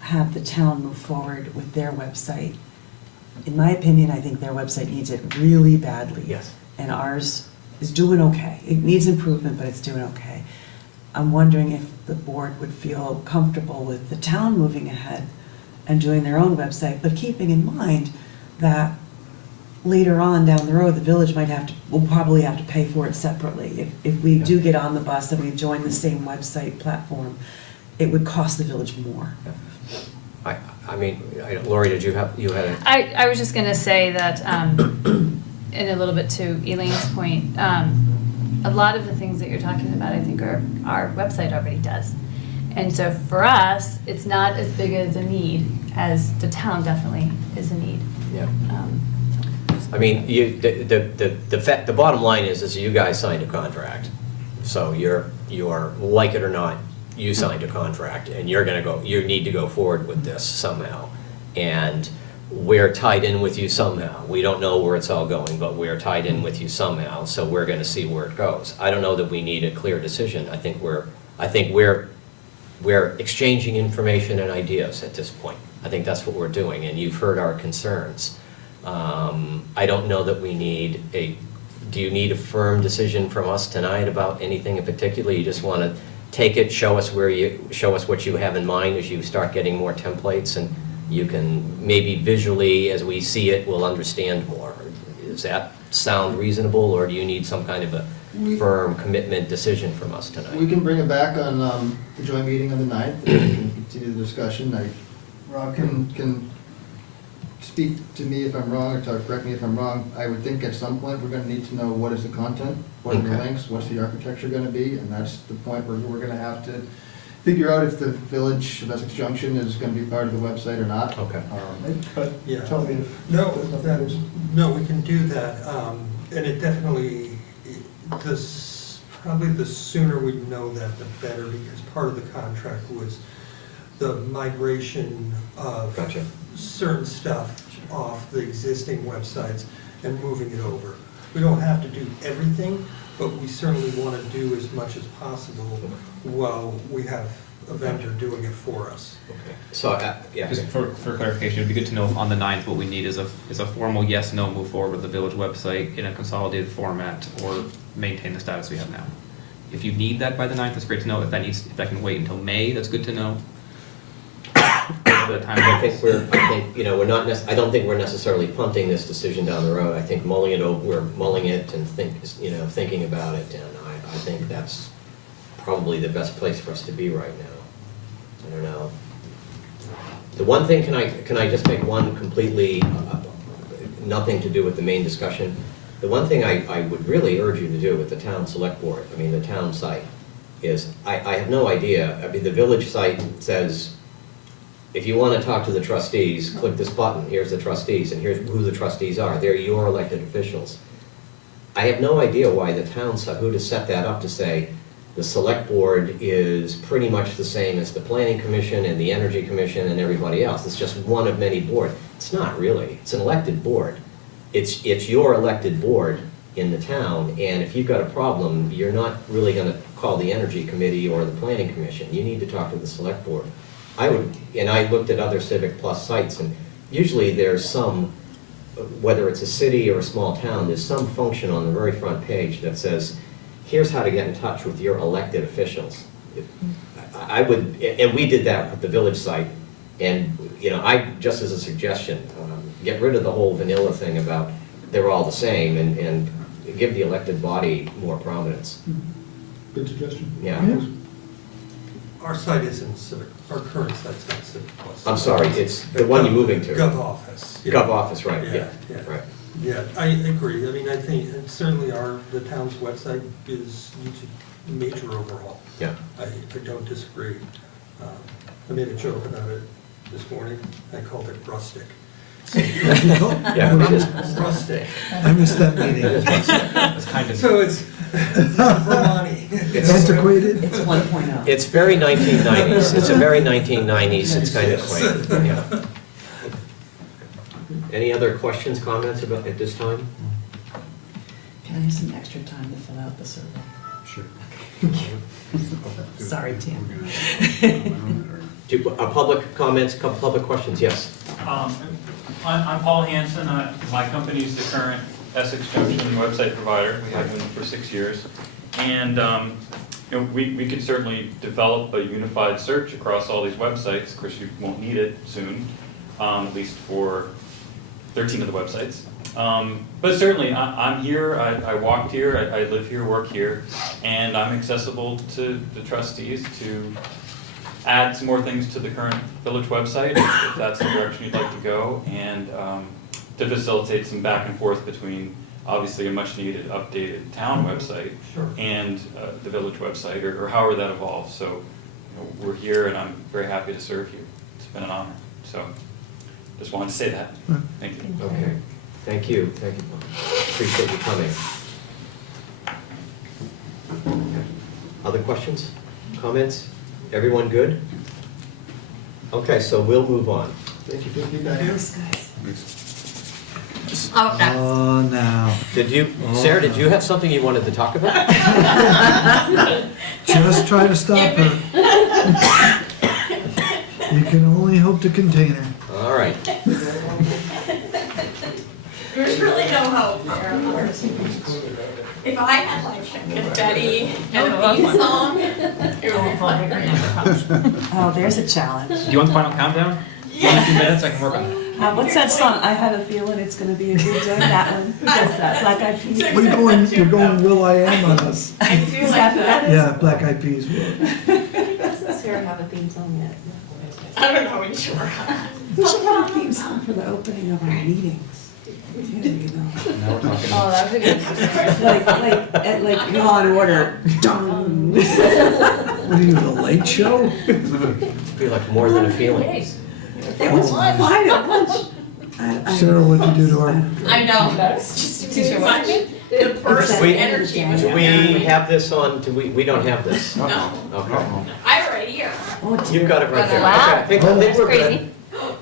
have the town move forward with their website. In my opinion, I think their website needs it really badly. Yes. And ours is doing okay. It needs improvement, but it's doing okay. I'm wondering if the board would feel comfortable with the town moving ahead and doing their own website, but keeping in mind that later on down the road, the village will probably have to pay for it separately. If we do get on the bus and we join the same website platform, it would cost the village more. I mean, Lori, you had a, I was just gonna say that, and a little bit to Elaine's point, a lot of the things that you're talking about, I think our website already does. And so for us, it's not as big as a need as the town definitely is a need. yeah. I mean, the bottom line is you guys signed a contract. So you are, like it or not, you signed a contract and you need to go forward with this somehow. And we're tied in with you somehow. We don't know where it's all going, but we're tied in with you somehow, so we're gonna see where it goes. I don't know that we need a clear decision. I think we're exchanging information and ideas at this point. I think that's what we're doing, and you've heard our concerns. I don't know that do you need a firm decision from us tonight about anything in particular? You just want to take it, show us what you have in mind as you start getting more templates, and you can, maybe visually, as we see it, we'll understand more. Does that sound reasonable, or do you need some kind of a firm commitment decision from us tonight? We can bring it back on the joint meeting on the 9th, and we can continue the discussion. Rob can speak to me if I'm wrong, or correct me if I'm wrong. I would think at some point, we're gonna need to know what is the content, what are the Okay. links, what's the architecture gonna be, and that's the point where we're gonna have to figure out if the village of Essex Junction is gonna be part of the website or not. Okay. But Yeah. tell me if. No, we can do that, and it definitely, probably the sooner we know that, the better, because part of the contract was the migration of Gotcha. certain stuff off the existing websites and moving it over. We don't have to do everything, but we certainly want to do as much as possible while we have a vendor doing it for us. Okay. So, yeah. Just for clarification, it'd be good to know if on the 9th, what we need is a formal yes, no, move forward with the village website in a consolidated format, or maintain the status we have now. If you need that by the 9th, it's great to know. If that can wait until May, that's good to know. But I think I don't think we're necessarily punting this decision down the road. I think we're mulling it and thinking about it, and I think that's probably the best place for us to be right now. I don't know. The one thing, can I just make one completely, nothing to do with the main discussion? The one thing I would really urge you to do with the town select board, I mean, the town site, is, I have no idea, I mean, the village site says, if you want to talk to the trustees, click this button, here's the trustees, and here's who the trustees are, they're your elected officials. I have no idea why the town, who to set that up to say, the select board is pretty much the same as the planning commission and the energy commission and everybody else. It's just one of many boards. It's not really, it's an elected board. It's your elected board in the town, and if you've got a problem, you're not really gonna call the energy committee or the planning commission. You need to talk to the select board. I would, and I looked at other Civic Plus sites, and usually there's some, whether it's a city or a small town, there's some function on the very front page that says, here's how to get in touch with your elected officials. I would, and we did that with the village site, and, you know, just as a suggestion, get rid of the whole vanilla thing about they're all the same, and give the elected body more prominence. Good suggestion. Yeah. Our site isn't Civic, our current site's not Civic Plus. I'm sorry, it's the one you're moving to. Gov Office. yeah. Gov Office, right, Yeah, yeah, yeah. right. Yeah, I agree. I mean, I think and certainly the town's website needs a major overhaul. Yeah. I don't disagree. I made a joke about it this morning. I called it rustic. Yeah, it is. Rustic. I missed that meeting. It's kind of, So it's Vermont-y. Antiquated? It's 1.0. It's very 1990s, it's a very 1990s, it's kind of quaint, yeah. Any other questions, comments about at this time? Can I have some extra time to fill out the survey? Sure. Sorry, Tim. Public comments, public questions, yes. I'm Paul Hansen. My company's the current Essex Junction website provider. We have been for 6 years. And you know, we can certainly develop a unified search across all these websites. Of course, you won't need it soon, at least for 13 of the websites. But certainly, I'm here, I walked here, I live here, work here, and I'm accessible to the trustees to add some more things to the current village website, if that's the direction you'd like to go, and to facilitate some back and forth between, obviously, a much-needed updated town website Sure. and the village website, or however that evolves. So, you know, we're here, and I'm very happy to serve you. It's been an honor. So, just wanted to say that. Thank you. Okay, thank you, appreciate you coming. Okay. Other questions, comments? Everyone good? Okay, so we'll move on. Thank you for the feedback. Thanks, guys. Oh, now. Sarah, did you have something you wanted to talk about? Just try to stop her. You can only hope to contain her. All right. There's really no hope. If I had like confetti and a theme song, it would be fun. Oh, there's a challenge. do you want the final countdown? Give me a few minutes, I can work on it. What's that song? I have a feeling it's gonna be a good day, that one. Who does that? Black Eyed Peas? What are you going, you're going Will I Am on us? I do Is like that that. what Yeah, Black Eyed Peas. Does Sarah have a theme song yet? I don't know, sure. We should have a theme song for the opening of our meetings. There you go. Now we're talking. Oh, that was a good one. Like Law and Order. Dong. What are you, The Late Show? I feel like more than a feeling. It was fine at lunch. Sarah, what'd you do to our? I know, it's just too much. The burst of We- energy was Do we apparently. have this on, we don't have this? No, Okay. I have it right here. Oh, dear. You've got it right there. Wow. Okay, I think we're That's good. crazy.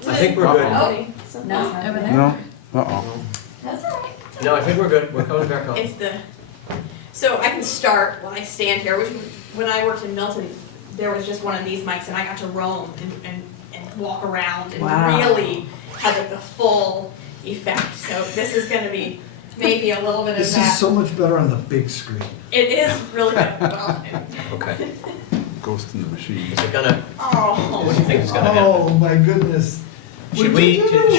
I think we're good. Oh, No, over there. No, uh-oh. that's all right. No, I think we're good. We're coming back up. It's the, so I can start while I stand here, which, when I worked in Milton, there was just one of these mics and I got to roam and walk around and Wow. really had like the full effect. So this is gonna be maybe a little bit of This is that. so much better on the big screen. It is really good. Well, Okay. Ghost in the machine. Is it gonna, what oh, do you think is gonna happen? Oh, my goodness. Should we, should we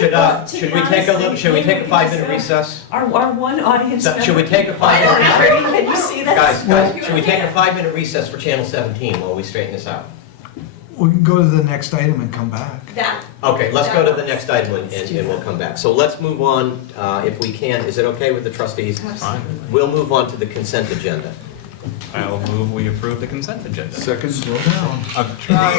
take a look, should we take a 5-minute recess? Our one audience So, member. should we take a I don't 5-minute? know. Can you see that? Guys, should we take a 5-minute recess for channel 17 while we straighten this out? We can go to the next item and come back. That, Okay, let's go to the next item and we'll come back. So let's move on, if we can. Is it okay with the trustees? Fine. We'll move on to the consent agenda. I'll move we approve the consent agenda. Second? Slow down. I've tried.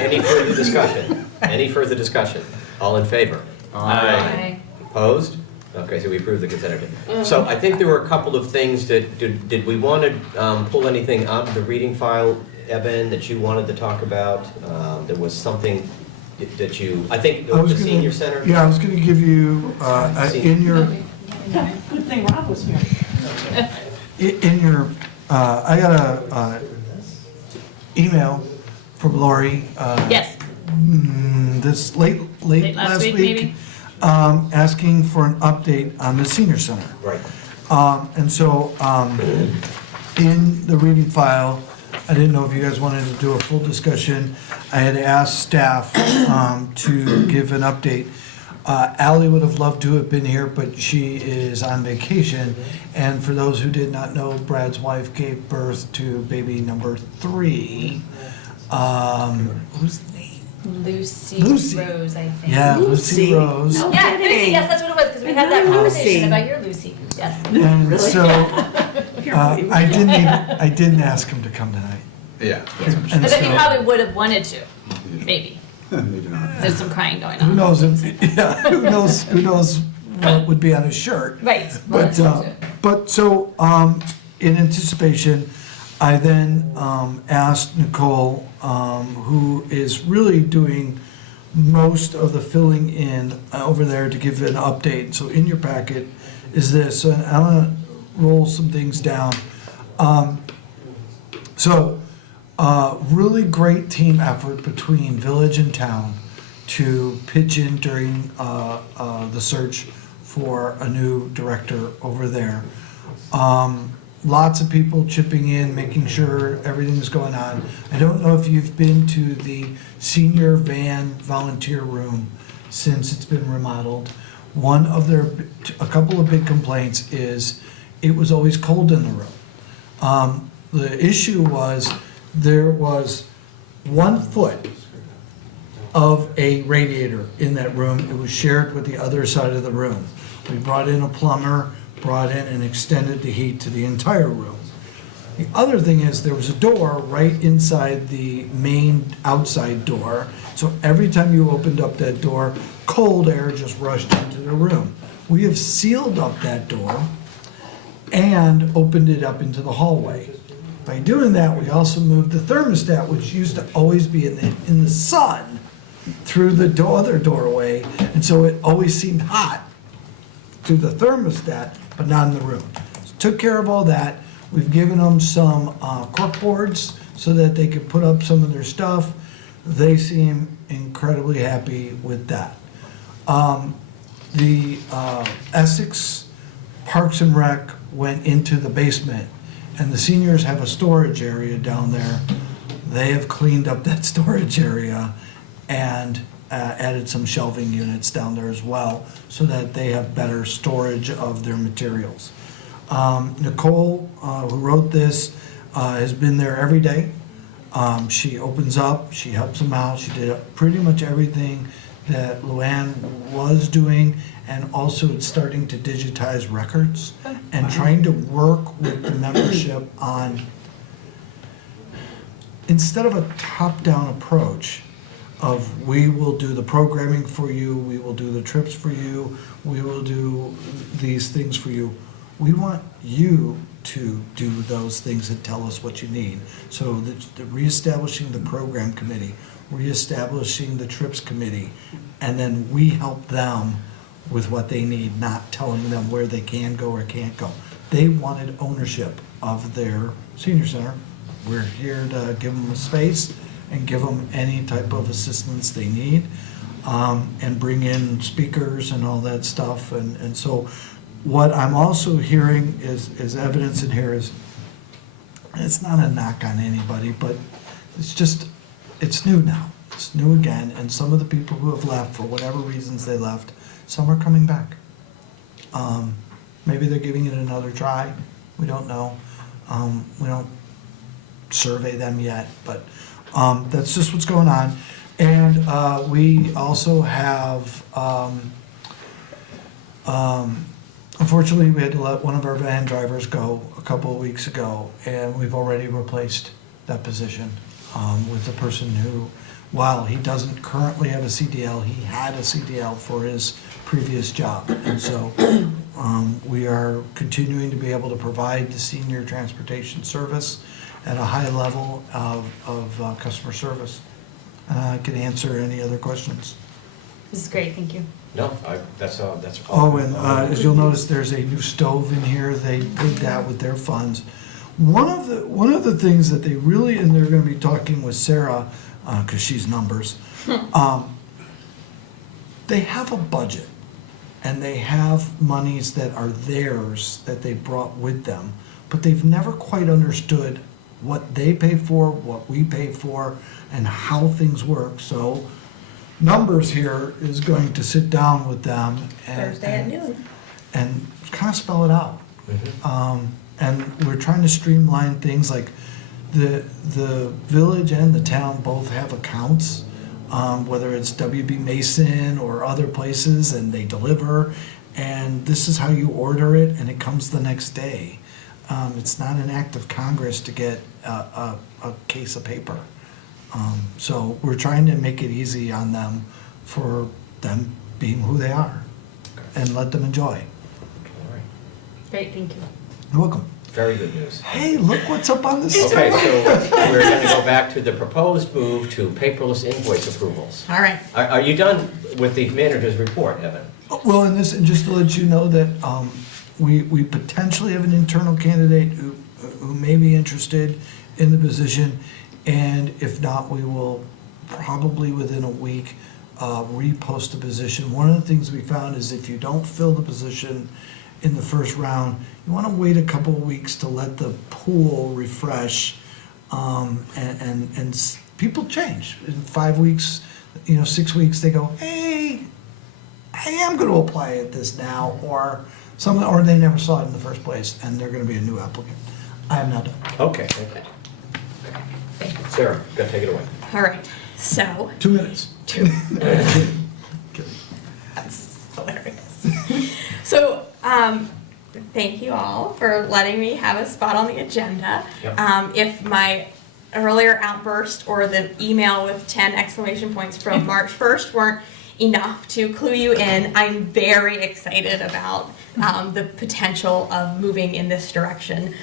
Any further discussion? Any further discussion? All in favor? Aye. Opposed? Okay, so we approve the consent agenda. So I think there were a couple of things that, did we want to pull anything out of the reading file, Evan, that you wanted to talk about? There was something that you, I think I was the gonna- senior center? Yeah, I was gonna give you, in your, Good thing Rob was here. in your, I got a email from Lori. Yes, This late last week. maybe? Asking for an update on the senior center. Right. And so, in the reading file, I didn't know if you guys wanted to do a full discussion. I had asked staff to give an update. Ally would have loved to have been here, but she is on vacation. And for those who did not know, Brad's wife gave birth to baby number 3. Who's the name? Lucy Lucy. Rose, I think. Yeah, Lucy Lucy. Rose. No Yeah, Lucy, kidding. yes, that's what it was, because we had that conversation Lucy. about your Lucy, yes. And so, Here, I didn't ask him to come tonight. Yeah. And But then he so- probably would have wanted to, maybe. Maybe not. There's some crying going Who on. knows who knows what would be on his shirt. Right. well, But, that's true. but so, in anticipation, I then, asked Nicole, who is really doing most of the filling in over there, to give an update. So in your packet is this, so I'm gonna roll some things down. Really great team effort between village and town to pitch in during the search for a new director over there. Lots of people chipping in, making sure everything's going on. I don't know if you've been to the senior van volunteer room since it's been remodeled. A couple of big complaints is it was always cold in the room. The issue was there was 1 foot of a radiator in that room. It was shared with the other side of the room. We brought in a plumber, brought in and extended the heat to the entire room. The other thing is there was a door right inside the main outside door. So every time you opened up that door, cold air just rushed into the room. We have sealed up that door and opened it up into the hallway. By doing that, we also moved the thermostat, which used to always be in the sun, through the other doorway, and so it always seemed hot through the thermostat, but not in the room. So took care of all that. We've given them some cork boards so that they could put up some of their stuff. They seem incredibly happy with that. The Essex Parks and Rec went into the basement, and the seniors have a storage area down there. They have cleaned up that storage area and added some shelving units down there as well, so that they have better storage of their materials. Nicole, who wrote this, has been there every day. She opens up, she helps them out, she did pretty much everything that Luann was doing, and also it's starting to digitize records and trying to work with the membership on, instead of a top-down approach of we will do the programming for you, we will do the trips for you, we will do these things for you. We want you to do those things and tell us what you need. So the reestablishing the program committee, reestablishing the trips committee, and then we help them with what they need, not telling them where they can go or can't go. They wanted ownership of their senior center. We're here to give them a space and give them any type of assistance they need, and bring in speakers and all that stuff. And so what I'm also hearing is evidence in here is, it's not a knock on anybody, but it's new now. It's new again, and some of the people who have left, for whatever reasons they left, some are coming back. Maybe they're giving it another try, we don't know. We don't survey them yet, but That's just what's going on. And we also have, unfortunately, we had to let one of our van drivers go a couple of weeks ago, and we've already replaced that position with a person who, while he doesn't currently have a CDL, he had a CDL for his previous job. And so we are continuing to be able to provide the senior transportation service at a high level of customer service. I can answer any other questions. This is great, thank you. No, that's. Oh, and as you'll notice, there's a new stove in here. They did that with their funds. One of the things that they really, and they're gonna be talking with Sarah, because she's numbers, they have a budget, and they have monies that are theirs that they brought with them, but they've never quite understood what they pay for, what we pay for, and how things work. So Numbers here is going to sit down with them Thursday at noon. and kind of spell it out. Mhm. And we're trying to streamline things like the village and the town both have accounts, whether it's WB Mason or other places, and they deliver. And this is how you order it, and it comes the next day. It's not an act of Congress to get a case of paper. So we're trying to make it easy on them for them being who they are and let them enjoy. All right. Great, thank you. You're welcome. Very good news. Hey, look what's up on the Okay, screen. so we're going to go back to the proposed move to paperless invoice approvals. All right. Are you done with the manager's report, Evan? Well, and just to let you know that we potentially have an internal candidate who may be interested in the position, and if not, we will probably within a week repost the position. One of the things we found is if you don't fill the position in the first round, you want to wait a couple of weeks to let the pool refresh, and people change. In 5 weeks, 6 weeks, they go, hey, I am going to apply at this now, or they never saw it in the first place, and they're going to be a new applicant. I am not done. Okay. Sarah, go take it away. All right. So, 2 minutes. that's hilarious. So, thank you all for letting me have a spot on the agenda. Yep. If my earlier outburst or the email with 10 exclamation points from March 1st weren't enough to clue you in, I'm very excited about the potential of moving in this direction.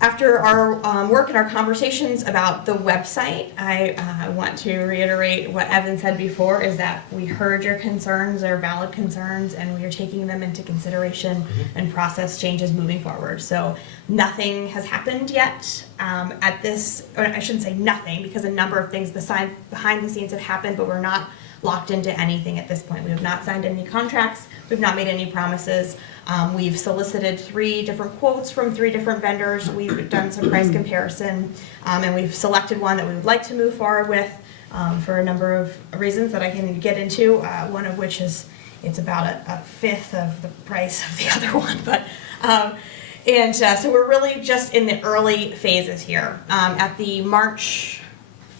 After our work and our conversations about the website, I want to reiterate what Evan said before, is that we heard your concerns, they're valid concerns, and we are taking them into consideration and process changes moving forward. So nothing has happened yet at this, or I shouldn't say nothing, because a number of things behind the scenes have happened, but we're not locked into anything at this point. We have not signed any contracts, we've not made any promises. We've solicited 3 different quotes from 3 different vendors. We've done some price comparison, and we've selected one that we would like to move forward with for a number of reasons that I can get into. One of which is it's about a fifth of the price of the other one. But so we're really just in the early phases here. At the March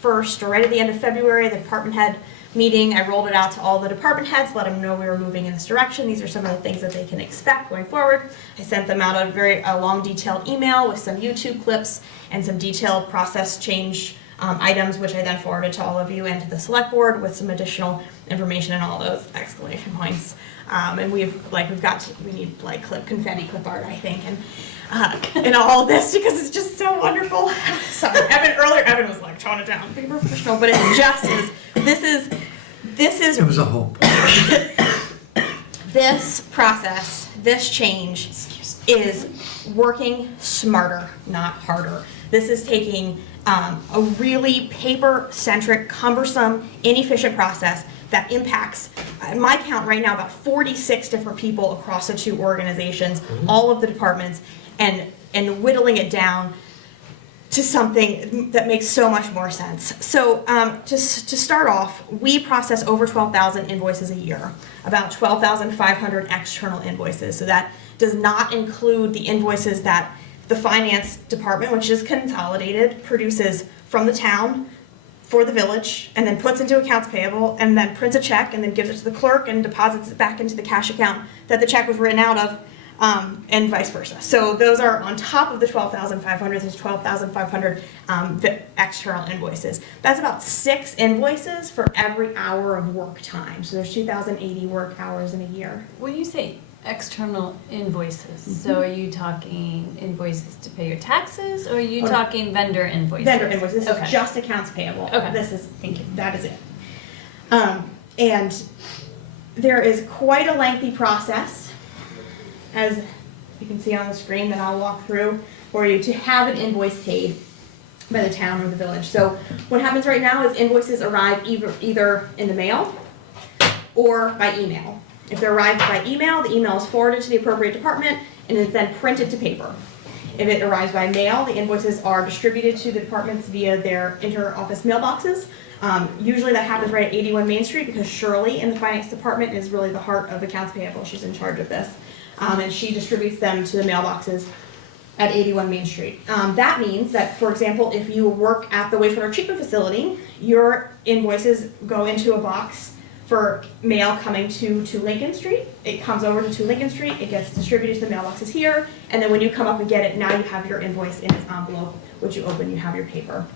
1st, or right at the end of February, the department head meeting, I rolled it out to all the department heads, let them know we were moving in this direction. These are some of the things that they can expect going forward. I sent them out a long detailed email with some YouTube clips and some detailed process change items, which I then forwarded to all of you and to the select board with some additional information and all those exclamation points. And we need confetti clip art, I think, and all of this, because it's just so wonderful. Sorry, Evan was like, tone it down, be professional, but it just is. This is. It was a hope. This process, this change is working smarter, not harder. This is taking a really paper-centric, cumbersome, inefficient process that impacts, my count right now, about 46 different people across the 2 organizations, all of the departments, and whittling it down to something that makes so much more sense. So to start off, we process over 12,000 invoices a year, about 12,500 external invoices. So that does not include the invoices that the finance department, which is consolidated, produces from the town for the village, and then puts into accounts payable, and then prints a check, and then gives it to the clerk and deposits it back into the cash account that the check was written out of, and vice versa. So those are on top of the 12,500, there's 12,500 external invoices. That's about 6 invoices for every hour of work time. So there's 2,080 work hours in a year. When you say external invoices, so are you talking invoices to pay your taxes, or are you Oh, no. talking vendor invoices? Vendor invoices, this Okay. is just accounts payable. Okay. This is, thank you, that is it. And there is quite a lengthy process, as you can see on the screen that I'll walk through, for you to have an invoice paid by the town or the village. So what happens right now is invoices arrive either in the mail or by email. If they're arrived by email, the email is forwarded to the appropriate department and is then printed to paper. If it arrives by mail, the invoices are distributed to the departments via their inter-office mailboxes. Usually that happens right at 81 Main Street because Shirley in the finance department is really the heart of accounts payable. She's in charge of this. And she distributes them to the mailboxes at 81 Main Street. That means that, for example, if you work at the wastewater treatment facility, your invoices go into a box for mail coming to Lincoln Street. It comes over to Lincoln Street, it gets distributed to the mailboxes here, and then when you come up and get it, now you have your invoice in its envelope, which you open, you have your paper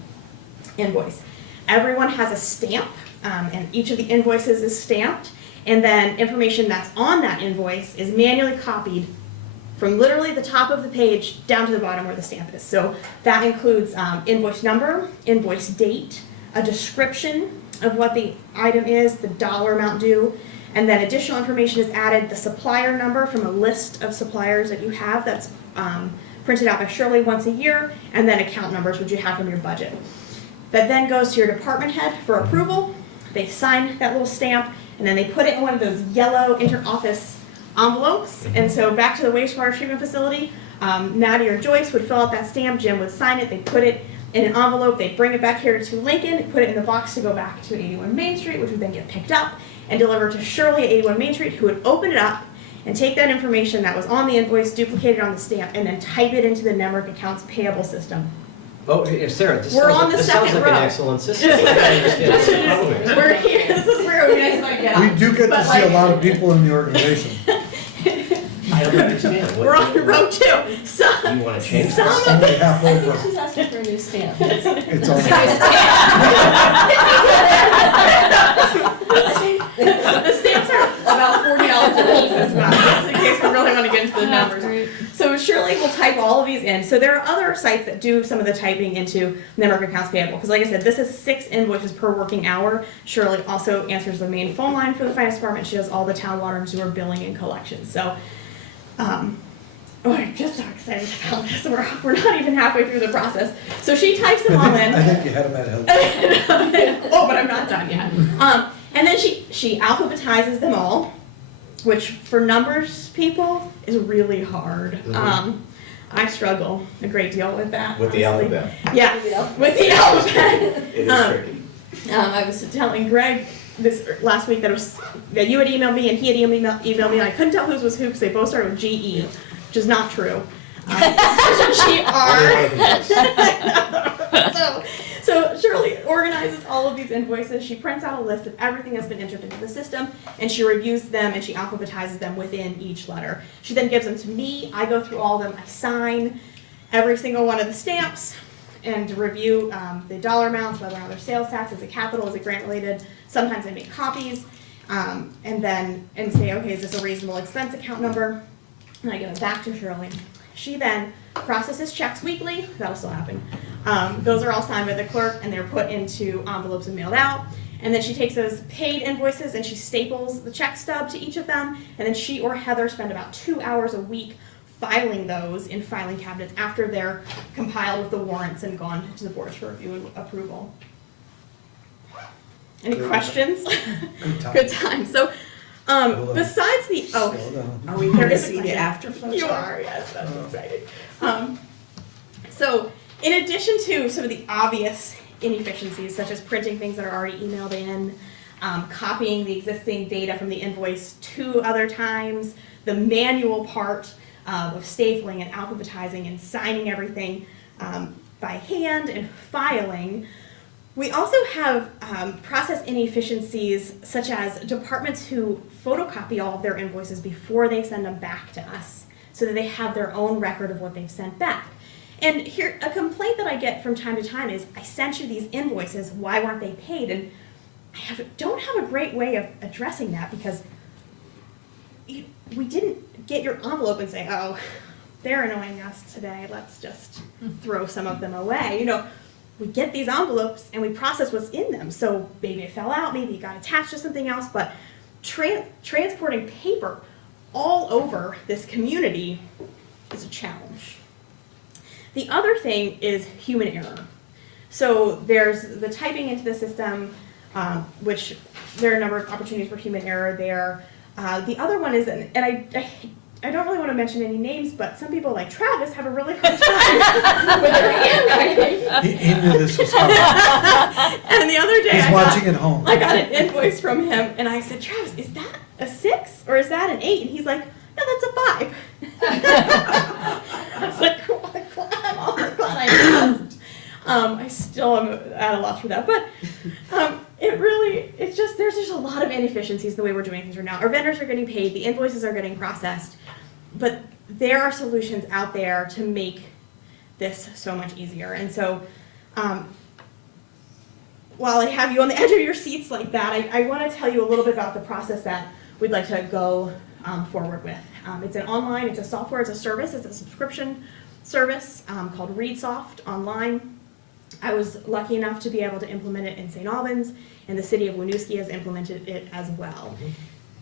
invoice. Everyone has a stamp, and each of the invoices is stamped, and then information that's on that invoice is manually copied from literally the top of the page down to the bottom where the stamp is. So that includes invoice number, invoice date, a description of what the item is, the dollar amount due, and then additional information is added, the supplier number from a list of suppliers that you have that's printed out by Shirley once a year, and then account numbers which you have from your budget. That then goes to your department head for approval. They sign that little stamp, and then they put it in one of those yellow inter-office envelopes. And so back to the wastewater treatment facility, Maddie or Joyce would fill out that stamp, Jim would sign it, they'd put it in an envelope, they'd bring it back here to Lincoln, put it in the box to go back to 81 Main Street, which would then get picked up and delivered to Shirley at 81 Main Street, who would open it up and take that information that was on the invoice, duplicate it on the stamp, and then type it into the Nemrick accounts payable system. Oh, if Sarah, this We're sounds on like, the this sounds second like an row. excellent system. I understand how it works. We're here, this is where it would be nice if I could get We out. do get to But, see a like, lot of people in the organization. I don't understand. We're on row 2. You want to change Some this? of Only half over. she's asking for a new stamp. It's on. the stamps are about $40 a piece as well, just in case we really want to get into the That's numbers. great. So Shirley will type all of these in. So there are other sites that do some of the typing into Nemrick accounts payable. Because like I said, this is 6 invoices per working hour. Shirley also answers the main phone line for the finance department. She does all the town water and sewer billing and collections. So, I'm just so excited about this. We're not even halfway through the process. So she types them all in. I think you had him at hello. Oh, but I'm not done yet. And then she alphabetizes them all, which for numbers people is really hard. I struggle a great deal with that. With the honestly. alphabet. Yeah, with the alphabet. It is tricky. I was telling Greg this last week that you had emailed me and he had emailed me, and I couldn't tell whose was who because they both started with GE, which is not true. GR. So Shirley organizes all of these invoices. She prints out a list of everything that's been entered into the system, and she reviews them and she alphabetizes them within each letter. She then gives them to me. I go through all of them. I sign every single one of the stamps and review the dollar amounts, whether or not they're sales tax, is it capital, is it grant related. Sometimes I make copies and say, okay, is this a reasonable expense account number? And I give it back to Shirley. She then processes checks weekly. That'll still happen. Those are all signed by the clerk and they're put into envelopes and mailed out. And then she takes those paid invoices and she staples the check stub to each of them. And then she or Heather spend about 2 hours a week filing those in filing cabinets after they're compiled with the warrants and gone to the boards for review and approval. Any questions? Good time. Good time. So, Hold on. besides the, Slow down. Are we There going to is a see the question. afterflow You chart? are, yes, that's exciting. So, in addition to some of the obvious inefficiencies, such as printing things that are already emailed in, copying the existing data from the invoice 2 other times, the manual part of stapling and alphabetizing and signing everything by hand and filing. We also have process inefficiencies such as departments who photocopy all of their invoices before they send them back to us so that they have their own record of what they've sent back. And here, a complaint that I get from time to time is, I sent you these invoices, why weren't they paid? And I don't have a great way of addressing that because we didn't get your envelope and say, oh, they're annoying us today, let's just throw some of them away. You know, we get these envelopes and we process what's in them. So maybe it fell out, maybe it got attached to something else, but transporting paper all over this community is a challenge. The other thing is human error. So there's the typing into the system, which there are a number of opportunities for human error there. The other one is, and I don't really want to mention any names, but some people like Travis have a really hard time with their handwriting. He knew this was coming. And the other day He's watching at home. I got an invoice from him and I said, Travis, is that a 6 or is that an 8? And he's like, no, that's a 5. I was like, I'm awfully glad I asked. I still am at a loss for that, but there's just a lot of inefficiencies in the way we're doing things right now. Our vendors are getting paid, the invoices are getting processed, but there are solutions out there to make this so much easier. And so, while I have you on the edge of your seats like that, I want to tell you a little bit about the process that we'd like to go forward with. It's an online, it's a software, it's a service, it's a subscription service called ReadSoft Online. I was lucky enough to be able to implement it in St. Albans, and the city of Winooski has implemented it as well.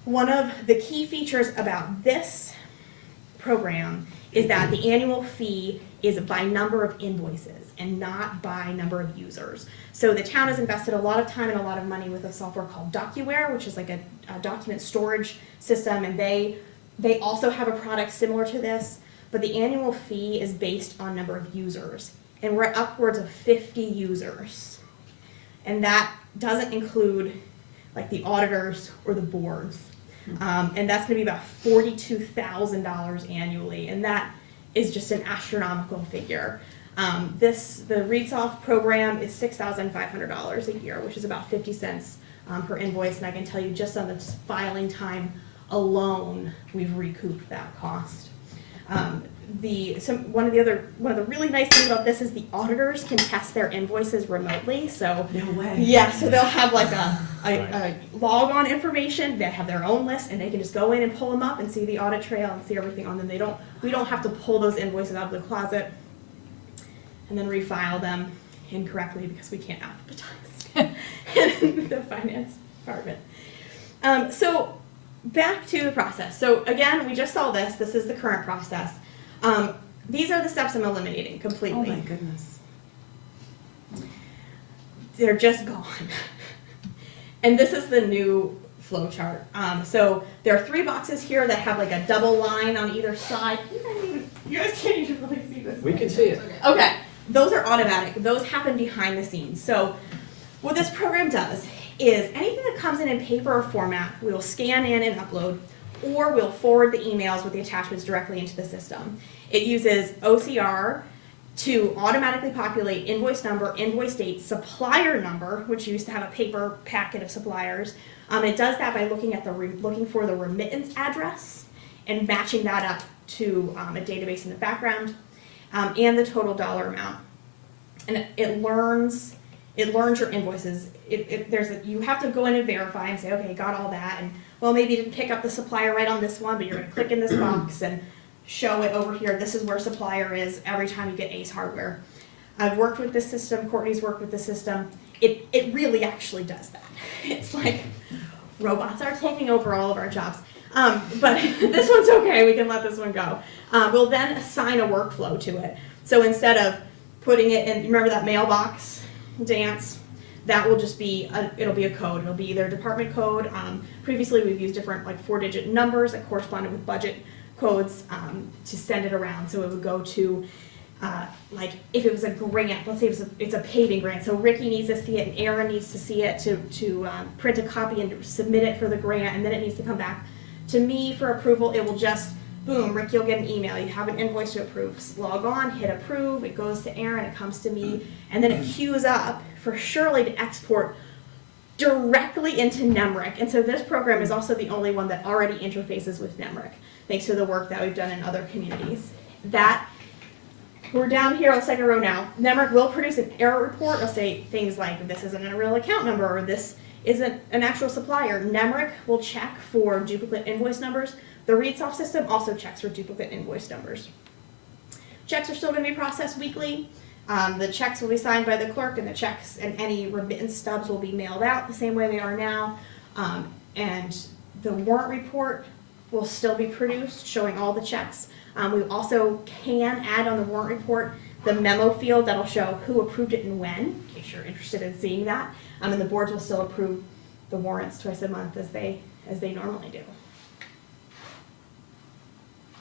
One of the key features about this program is that the annual fee is by number of invoices and not by number of users. So the town has invested a lot of time and a lot of money with a software called DocuWare, which is like a document storage system, and they also have a product similar to this, but the annual fee is based on number of users. And we're at upwards of 50 users. And that doesn't include like the auditors or the boards. And that's gonna be about $42,000 annually. And that is just an astronomical figure. The ReadSoft program is $6,500 a year, which is about 50 cents per invoice. And I can tell you just on the filing time alone, we've recouped that cost. One of the really nice things about this is the auditors can test their invoices remotely. So No way. yeah, so they'll have like a log on information. They have their own list, and they can just go in and pull them up and see the audit trail and see everything on them. We don't have to pull those invoices out of the closet and then refile them incorrectly because we can't alphabetize in the finance department. So back to the process. So again, we just saw this. This is the current process. These are the steps I'm eliminating completely. Oh my goodness. They're just gone. And this is the new flow chart. So there are 3 boxes here that have like a double line on either side. You guys can't even really see this. We can see it. Okay, those are automatic. Those happen behind the scenes. So what this program does is anything that comes in paper or format, we'll scan in and upload, or we'll forward the emails with the attachments directly into the system. It uses OCR to automatically populate invoice number, invoice date, supplier number, which used to have a paper packet of suppliers. It does that by looking at looking for the remittance address and matching that up to a database in the background, and the total dollar amount. And it learns your invoices. You have to go in and verify and say, okay, got all that, and well, maybe you didn't pick up the supplier right on this one, but you're gonna click in this box and show it over here. This is where supplier is every time you get Ace Hardware. I've worked with this system, Courtney's worked with the system. It really actually does that. It's like robots are taking over all of our jobs. But this one's okay, we can let this one go. We'll then assign a workflow to it. So instead of putting it in, remember that mailbox dance? That will just be, it'll be a code. It'll be either a department code. Previously we've used different like 4-digit numbers that corresponded with budget codes to send it around. So it would go to, like if it was a grant, let's say it's a paving grant. So Ricky needs to see it and Aaron needs to see it to print a copy and submit it for the grant, and then it needs to come back to me for approval. It will just boom, Rick, you'll get an email, you have an invoice to approve, log on, hit approve, it goes to Aaron, it comes to me, and then it queues up for Shirley to export directly into NEMRIC. And so this program is also the only one that already interfaces with NEMRIC, thanks to the work that we've done in other communities. That, we're down here on the second row now. NEMRIC will produce an error report. It'll say things like, this isn't a real account number, or this isn't an actual supplier. NEMRIC will check for duplicate invoice numbers. The ReadSoft system also checks for duplicate invoice numbers. Checks are still going to be processed weekly. The checks will be signed by the clerk, and the checks and any remittance stubs will be mailed out the same way they are now. And the warrant report will still be produced, showing all the checks. We also can add on the warrant report the memo field that'll show who approved it and when, in case you're interested in seeing that. And the boards will still approve the warrants twice a month as they normally do.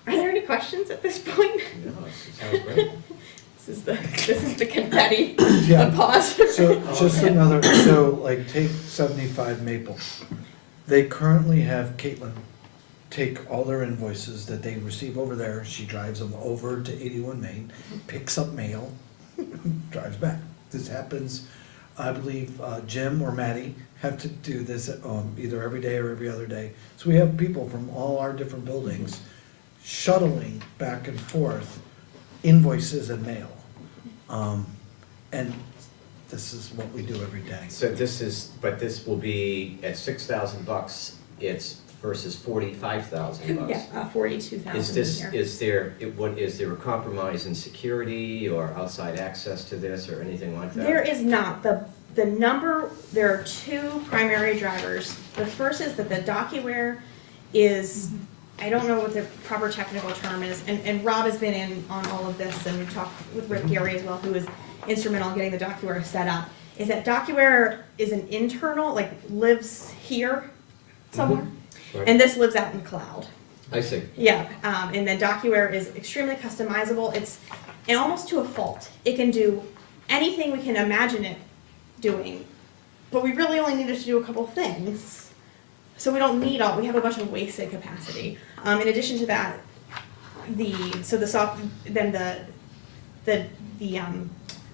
Are there any questions at this point? No, it sounds great. This is the confetti, Yeah. the pause. So just another, so like take 75 Maple. They currently have Caitlin take all their invoices that they receive over there. She drives them over to 81 Main, picks up mail, drives back. This happens, I believe Jim or Maddie have to do this either every day or every other day. So we have people from all our different buildings shuttling back and forth invoices and mail. And this is what we do every day. So but this will be at $6,000, it's versus $45,000. Yeah, 42,000 Is here. is there a compromise in security or outside access to this or anything like that? There is not. The number, there are two primary drivers. The first is that the DocuWare is, I don't know what the proper technical term is, and Rob has been in on all of this, and we've talked with Rick Gary as well, who is instrumental in getting the DocuWare set up, is that DocuWare is an internal, like lives here somewhere, Right. and this lives out in the cloud. I see. Yeah, and then DocuWare is extremely customizable. It's and almost to a fault. It can do anything we can imagine it doing, but we really only need it to do a couple things. So we don't need we have a bunch of wasted capacity. In addition to that, the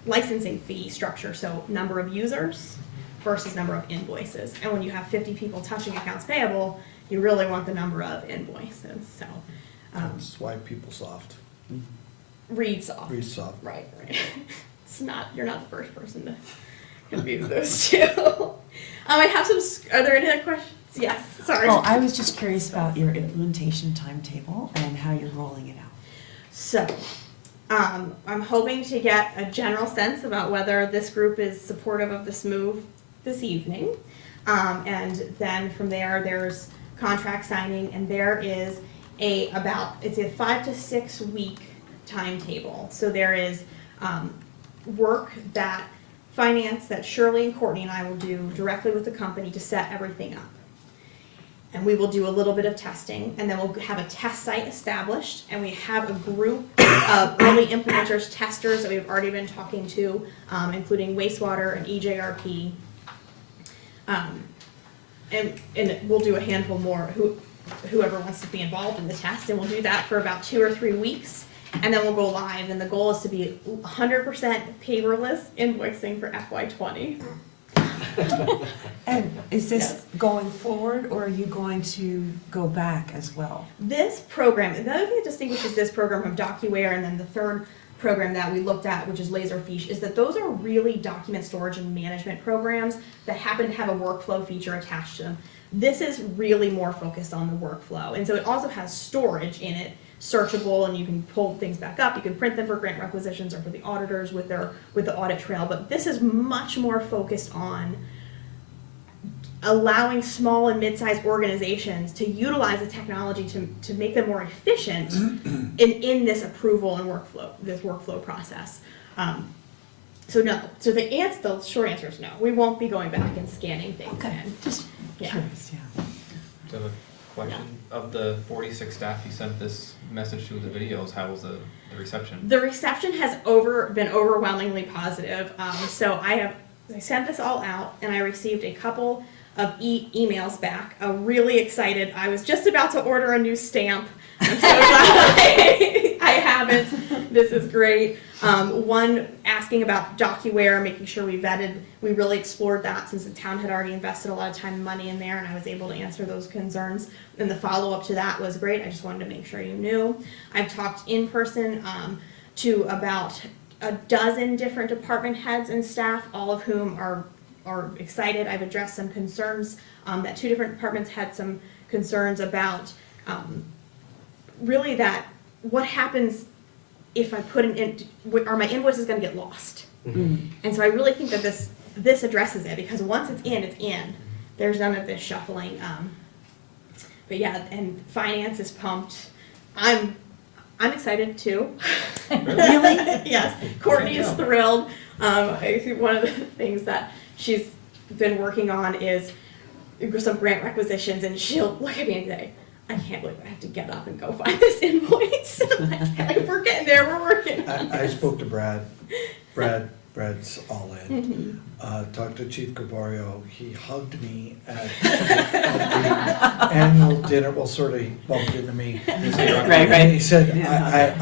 licensing fee structure, so number of users versus number of invoices. And when you have 50 people touching accounts payable, you really want the number of invoices. So That's why PeopleSoft, ReadSoft. ReadSoft. Right. You're not the first person to confuse those two. I have are there any other questions? Yes, sorry. Oh, I was just curious about your implementation timetable and how you're rolling it out. So, I'm hoping to get a general sense about whether this group is supportive of this move this evening. And then from there, there's contract signing, and there is it's a 5 to 6 week timetable. So there is work that finance that Shirley and Courtney and I will do directly with the company to set everything up. And we will do a little bit of testing, and then we'll have a test site established, and we have a group of early implementers, testers that we've already been talking to, including wastewater and EJRP. And we'll do a handful more, whoever wants to be involved in the test, and we'll do that for about 2 or 3 weeks, and then we'll go live, and the goal is to be 100% paperless invoicing for FY20. And is this Yes. going forward, or are you going to go back as well? This program, the other thing that distinguishes this program from DocuWare and then the third program that we looked at, which is Laserfiche, is that those are really document storage and management programs that happen to have a workflow feature attached to them. This is really more focused on the workflow, and so it also has storage in it, searchable, and you can pull things back up. You can print them for grant requisitions or for the auditors with the audit trail. But this is much more focused on allowing small and mid-sized organizations to utilize the technology to make them more efficient in this approval and workflow process. So no. So the short answer is no. We won't be going back and scanning things Okay, in. just Yeah. curious, yeah. So the question, of the 46 staff you sent this message to with the videos, how was the reception? The reception has been overwhelmingly positive. So I sent this all out, and I received a couple of emails back. Really excited. I was just about to order a new stamp. I'm so glad I haven't. This is great. One asking about DocuWare, making sure we really explored that since the town had already invested a lot of time and money in there, and I was able to answer those concerns. And the follow-up to that was great. I just wanted to make sure you knew. I've talked in person to about a dozen different department heads and staff, all of whom are excited. I've addressed some concerns that 2 different departments had some concerns about. Really that what happens if I put are my invoices gonna get lost? And so I really think that this addresses it, because once it's in. There's none of this shuffling. But yeah, and finance is pumped. I'm excited too. Really? Yes, Courtney is thrilled. I think one of the things that she's been working on is some grant requisitions, and she'll look at me and say, I can't believe I have to get up and go find this invoice. Like, we're getting there, we're working on I this. spoke to Brad. Brad's all in. Talked to Chief Gaborio. He hugged me at the annual dinner. Well, sort of bumped into me. Right. And he said, Yeah.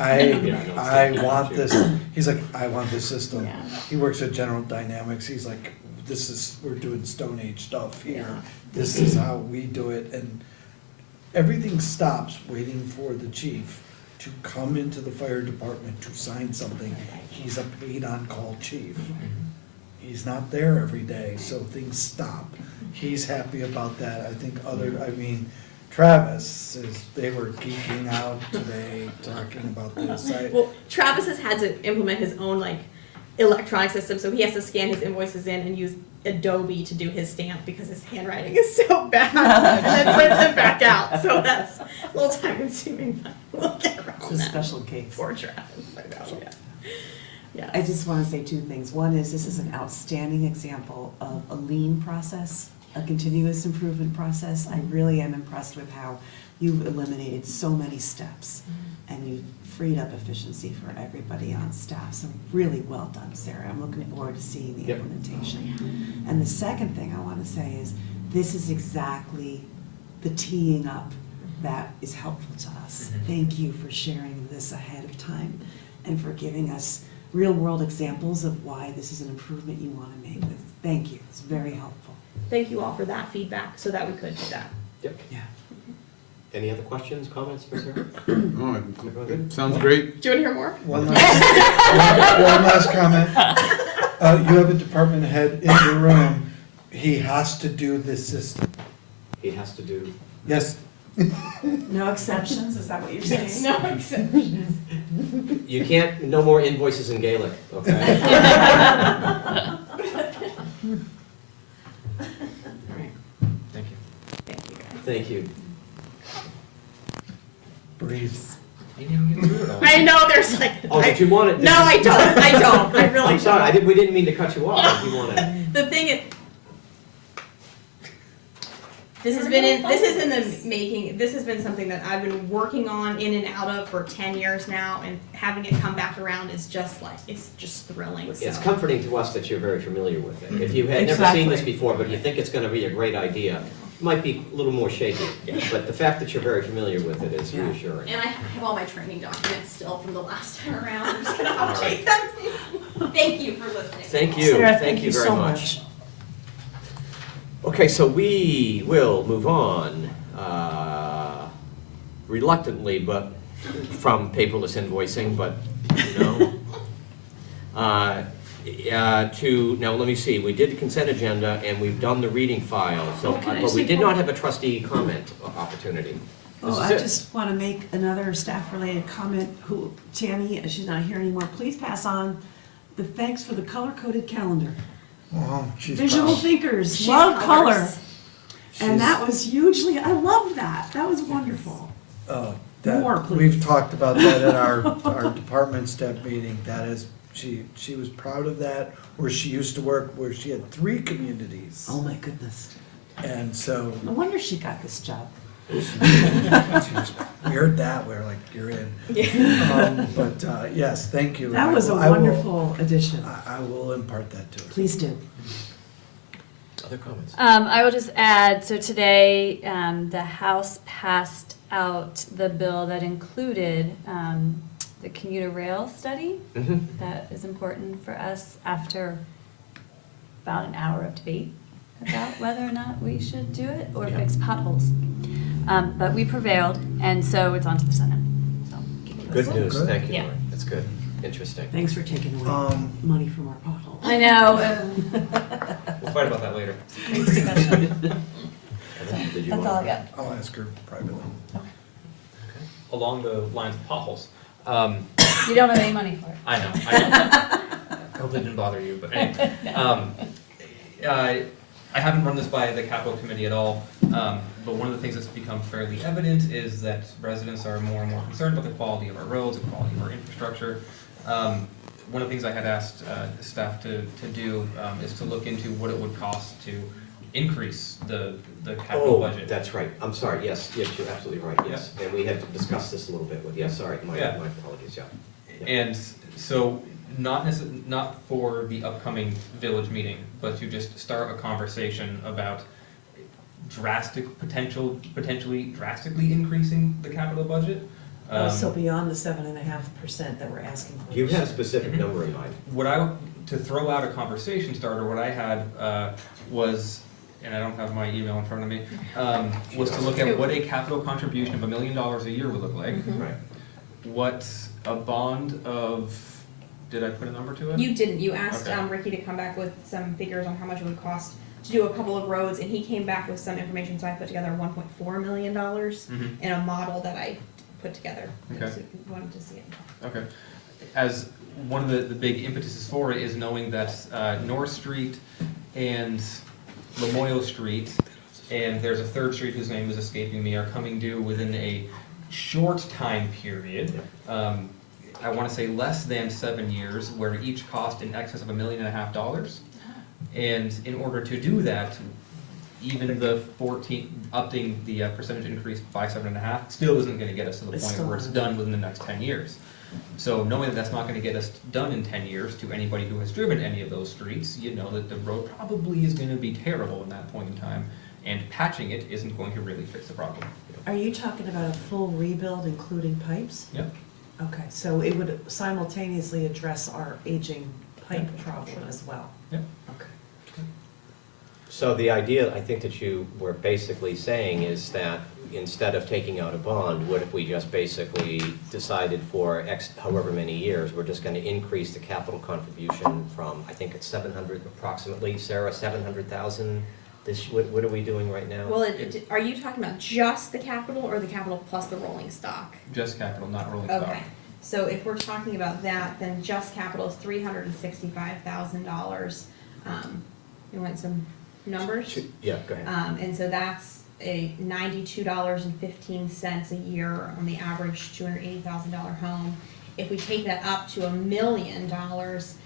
I want this. He's like, I want this system. Yeah. He works at General Dynamics. He's like, we're doing Stone Age stuff here. Yeah. This is how we do it. And everything stops waiting for the chief to come into the fire department to sign something. He's a paid on-call chief. He's not there every day, so things stop. He's happy about that. I think Travis they were geeking out today, talking about this. Well, Travis has had to implement his own electronic system, so he has to scan his invoices in and use Adobe to do his stamp because his handwriting is so bad, and then print them back out. So that's a little time consuming, but we'll get around It's a that. special case. Poor Travis, I know, yeah. Yeah. I just want to say 2 things. One is, this is an outstanding example of a lean process, a continuous improvement process. I really am impressed with how you've eliminated so many steps, and you've freed up efficiency for everybody on staff. So really well done, Sarah. I'm looking forward to seeing the implementation. And the second thing I want to say is, this is exactly the teeing up that is helpful to us. Thank you for sharing this ahead of time and for giving us real-world examples of why this is an improvement you want to make. Thank you. It's very helpful. Thank you all for that feedback, so that we could do that. Yep. Yeah. Any other questions, comments for Sarah? Oh, Everyone good? sounds great. Do you want to hear more? One last comment. You have a department head in the room. He has to do this system. He has to do, Yes. No exceptions, is that what you're saying? No exceptions. you can't, no more invoices in Gaelic, okay? Thank you. Thank you, guys. Thank you. Breathe. I know, there's Oh, did you want it? No, I don't, I really I'm sorry, don't. we didn't mean to cut you off, if you wanted. The thing is, this is in the making, this has been something that I've been working on in and out of for 10 years now, and having it come back around is just it's just thrilling, so. It's comforting to us that you're very familiar with it. If you had never seen this Exactly. before, but you think it's gonna be a great idea, it might be a little more shaky. But the fact that you're very familiar with it is Yeah. reassuring. And I have all my training documents still from the last time around, I'm just gonna update them. Thank you for listening. Thank you, Sarah, thank you very so much. Okay, so we will move on, reluctantly, but from paperless invoicing, but, you know. Now let me see, we did the consent agenda and we've done the reading file, so, Can I but we say did one- not have a trustee comment opportunity. This Oh, is I it. just want to make another staff-related comment. Tammy, she's not here anymore, please pass on the thanks for the color-coded calendar. Oh, she's Visual proud. thinkers, She's love color. colors. And that was hugely, I loved that. That was wonderful. More, please. We've talked about that at our department step meeting. That is, she was proud of that, where she used to work, where she had 3 communities. Oh, my goodness. And so, No wonder she got this job. we heard that, we're like, you're in. But, yes, thank you. That was a I will- wonderful addition. I will impart that to her. Please do. Other comments? I will just add, so today, the House passed out the bill that included, the commuter rail study. Mhm. That is important for us after about an hour of debate about whether or not we should do it or Yeah. fix potholes. But we prevailed, and so it's on to the Senate, so. keep it Good posted. news, Good. thank you, Yeah. Lori. That's good, interesting. Thanks for taking away money from our potholes. I know. We'll fight about that later. Great discussion. Did you That's all I want- got. I'll ask her privately. Along the lines of potholes, You don't have any money for it. I know. I hope it didn't bother you, but anyway. I haven't run this by the capital committee at all, but one of the things that's become fairly evident is that residents are more and more concerned about the quality of our roads, the quality of our infrastructure. One of the things I had asked staff to do is to look into what it would cost to increase the capital Oh, budget. that's right, I'm sorry, yes, yes, you're absolutely right, yes. And we had discussed this a little bit with, yes, sorry, my Yeah. apologies, yeah. And so, not for the upcoming village meeting, but to just start a conversation about potentially drastically increasing the capital budget. So beyond the 7.5% that we're asking for. You this had a year. specific Mhm. number in mind. To throw out a conversation starter, what I had was, and I don't have my email in front of me, was to look at what a capital contribution of $1 million a year would look like. Mhm. Right. What a bond of, did I put a number to it? You didn't, you asked Okay. Ricky to come back with some figures on how much it would cost to do a couple of roads, and he came back with some information, so I put together $1.4 million Mhm. in a model that I put together. Okay. So you wanted to see it. Okay. As one of the big impetuses for it is knowing that North Street and Lamoille Street, and there's a third street whose name is escaping me, are coming due within a short time period. I want to say less than 7 years, where each cost in excess of $1.5 million. And in order to do that, even the upping the percentage increase by 7.5 still isn't going to get us to the It's point still where it's not. done within the next 10 years. So knowing that that's not going to get us done in 10 years, to anybody who has driven any of those streets, you know that the road probably is going to be terrible in that point in time, and patching it isn't going to really fix the problem. Are you talking about a full rebuild including pipes? Yep. Okay, so it would simultaneously address our aging pipe problem as well? Yep. Okay. So the idea, I think that you were basically saying is that instead of taking out a bond, what if we just basically decided for X, however many years, we're just gonna increase the capital contribution from, I think it's 700 approximately, Sarah, 700,000? What are we doing right now? Well, are you talking about just the capital or the capital plus the rolling stock? Just capital, not rolling stock. Okay, so if we're talking about that, then just capital is $365,000. You want some numbers? Yeah, go ahead. And so that's a $92.15 a year on the average $280,000 home. If we take that up to $1 million, that's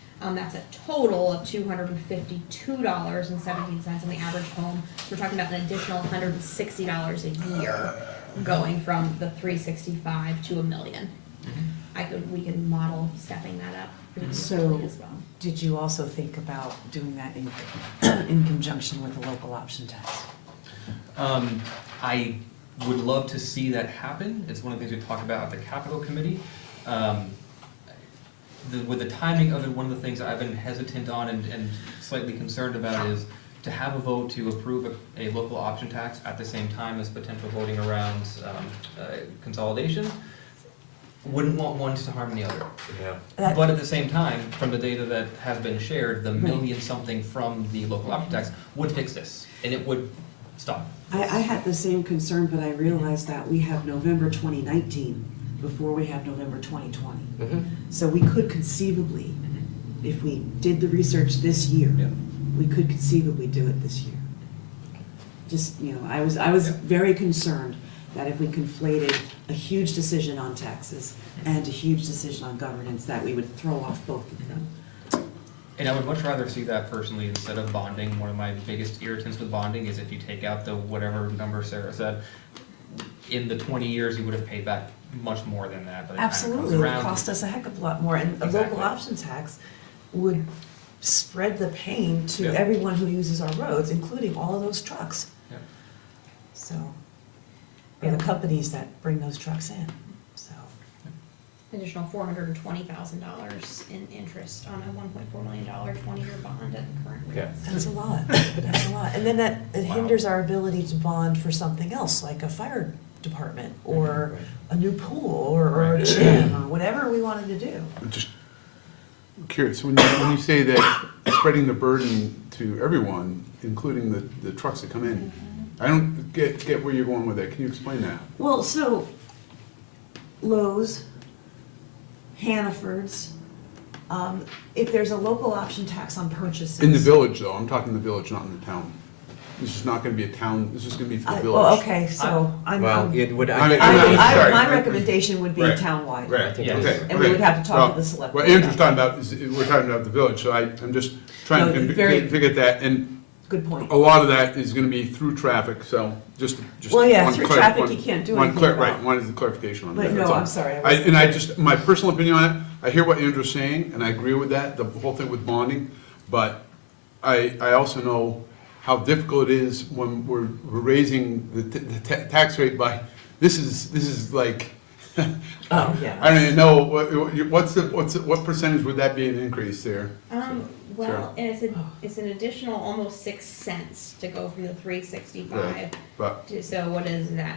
a total of $252.17 on the average home. So we're talking about an additional $160 a year going from the 365 to $1 million. We can model stepping that up pretty So- quickly as well. Did you also think about doing that in conjunction with the local option tax? I would love to see that happen. It's one of the things we talked about at the capital committee. With the timing of it, one of the things I've been hesitant on and slightly concerned about is to have a vote to approve a local option tax at the same time as potential voting around consolidation. Wouldn't want one to harm the other. Yeah. But at the same time, from the data that has been shared, the Right. million something from the local option tax would fix this, and it would stop. I had the same concern, but I realized that we have November 2019 before we have November 2020. Mhm. So we could conceivably, if we did the research this year, Yeah. we could conceivably do it this year. Just, I was Yeah. very concerned that if we conflated a huge decision on taxes and a huge decision on governance, that we would throw off both of them. And I would much rather see that personally instead of bonding. One of my biggest irritants with bonding is if you take out the whatever number Sarah said, in the 20 years, you would have paid back much more than that by the time it comes Absolutely, it would around. cost us a heck of a lot more, and a Exactly. local option tax would spread the pain to Yeah. everyone who uses our roads, including all of those trucks. Yeah. So, or the companies that bring those trucks in, so. Additional $420,000 in interest on a $1.4 million 20-year bond at the current Yeah. rates. That's a lot, that's a lot. And then that, it Wow. hinders our ability to bond for something else, like a fire department, or Right. a new pool, or a gym, or whatever we wanted to do. I'm just curious, when you say that spreading the burden to everyone, including the trucks that come in, I don't get where you're going with that. Can you explain that? Well, so Lowe's, Hannaford's, if there's a local option tax on purchases. In the village, though, I'm talking the village, not in the town. This is not gonna be a town, this is gonna be for the village. Well, okay, so I'm, Well, I'm- it would, I mean, I my recommendation would be Right. townwide. Right, I think Yeah. it is. Okay. And we would have to talk to the select What board Andrew's about talking about is, we're talking about the village, so I'm just trying No, to very- get that, and Good point. a lot of that is gonna be through traffic, so just. Well, yeah, one through clar- traffic one- you can't do one anything clar- about. Right, one is the clarification on that. But no, that's all. I'm sorry, I I, wasn't and I clear. just, my personal opinion on it, I hear what Andrew's saying, and I agree with that, the whole thing with bonding, but I also know how difficult it is when we're raising the tax rate by, this is like, Oh, yeah. I don't even know, what percentage would that be an increase there? Well, Sure. and it's an additional almost 6 cents to go from the 365 But, to, so what is that,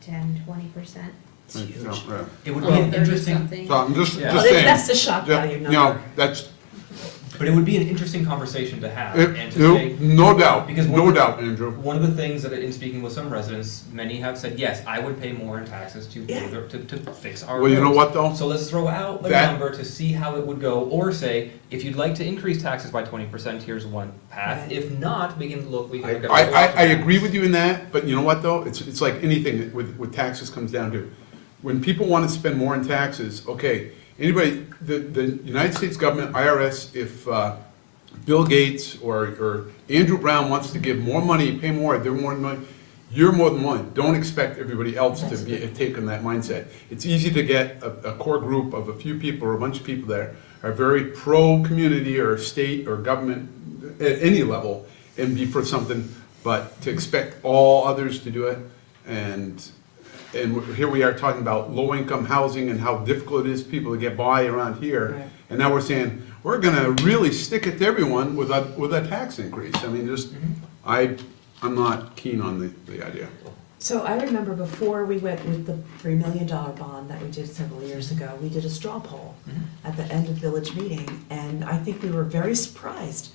10, 20%? you know, yeah. It would be an 30 interesting, something. So I'm just Yeah. Well, saying. that's the shock Yeah, value you know, number. that's, but it would be an interesting conversation to have, and to say. no doubt, Because no doubt, Andrew. One of the things that, in speaking with some residents, many have said, yes, I would pay more in taxes to, Yeah. to fix our Well, you know roads." what, though? So let's throw out a That- number to see how it would go, or say, if you'd like to increase taxes by 20%, here's one path. Right. If not, we can look at. I agree with you in that, but you know what, though? It's like anything with taxes comes down to, when people want to spend more in taxes, okay, anybody, the United States government, IRS, if Bill Gates or Andrew Brown wants to give more money, pay more, they're more than money, you're more than one. Don't expect everybody else to be taking that mindset. It's easy to get a core group of a few people or a bunch of people that are very pro-community or state or government at any level and be for something, but to expect all others to do it, and here we are talking about low-income housing and how difficult it is for people to get by around here. Right. And now we're saying, we're gonna really stick it to everyone with a tax increase. I mean, just, I'm not keen on the idea. So I remember before we went with the $3 million bond that we did several years ago, we did a straw poll at the end of village meeting, and I think we were very surprised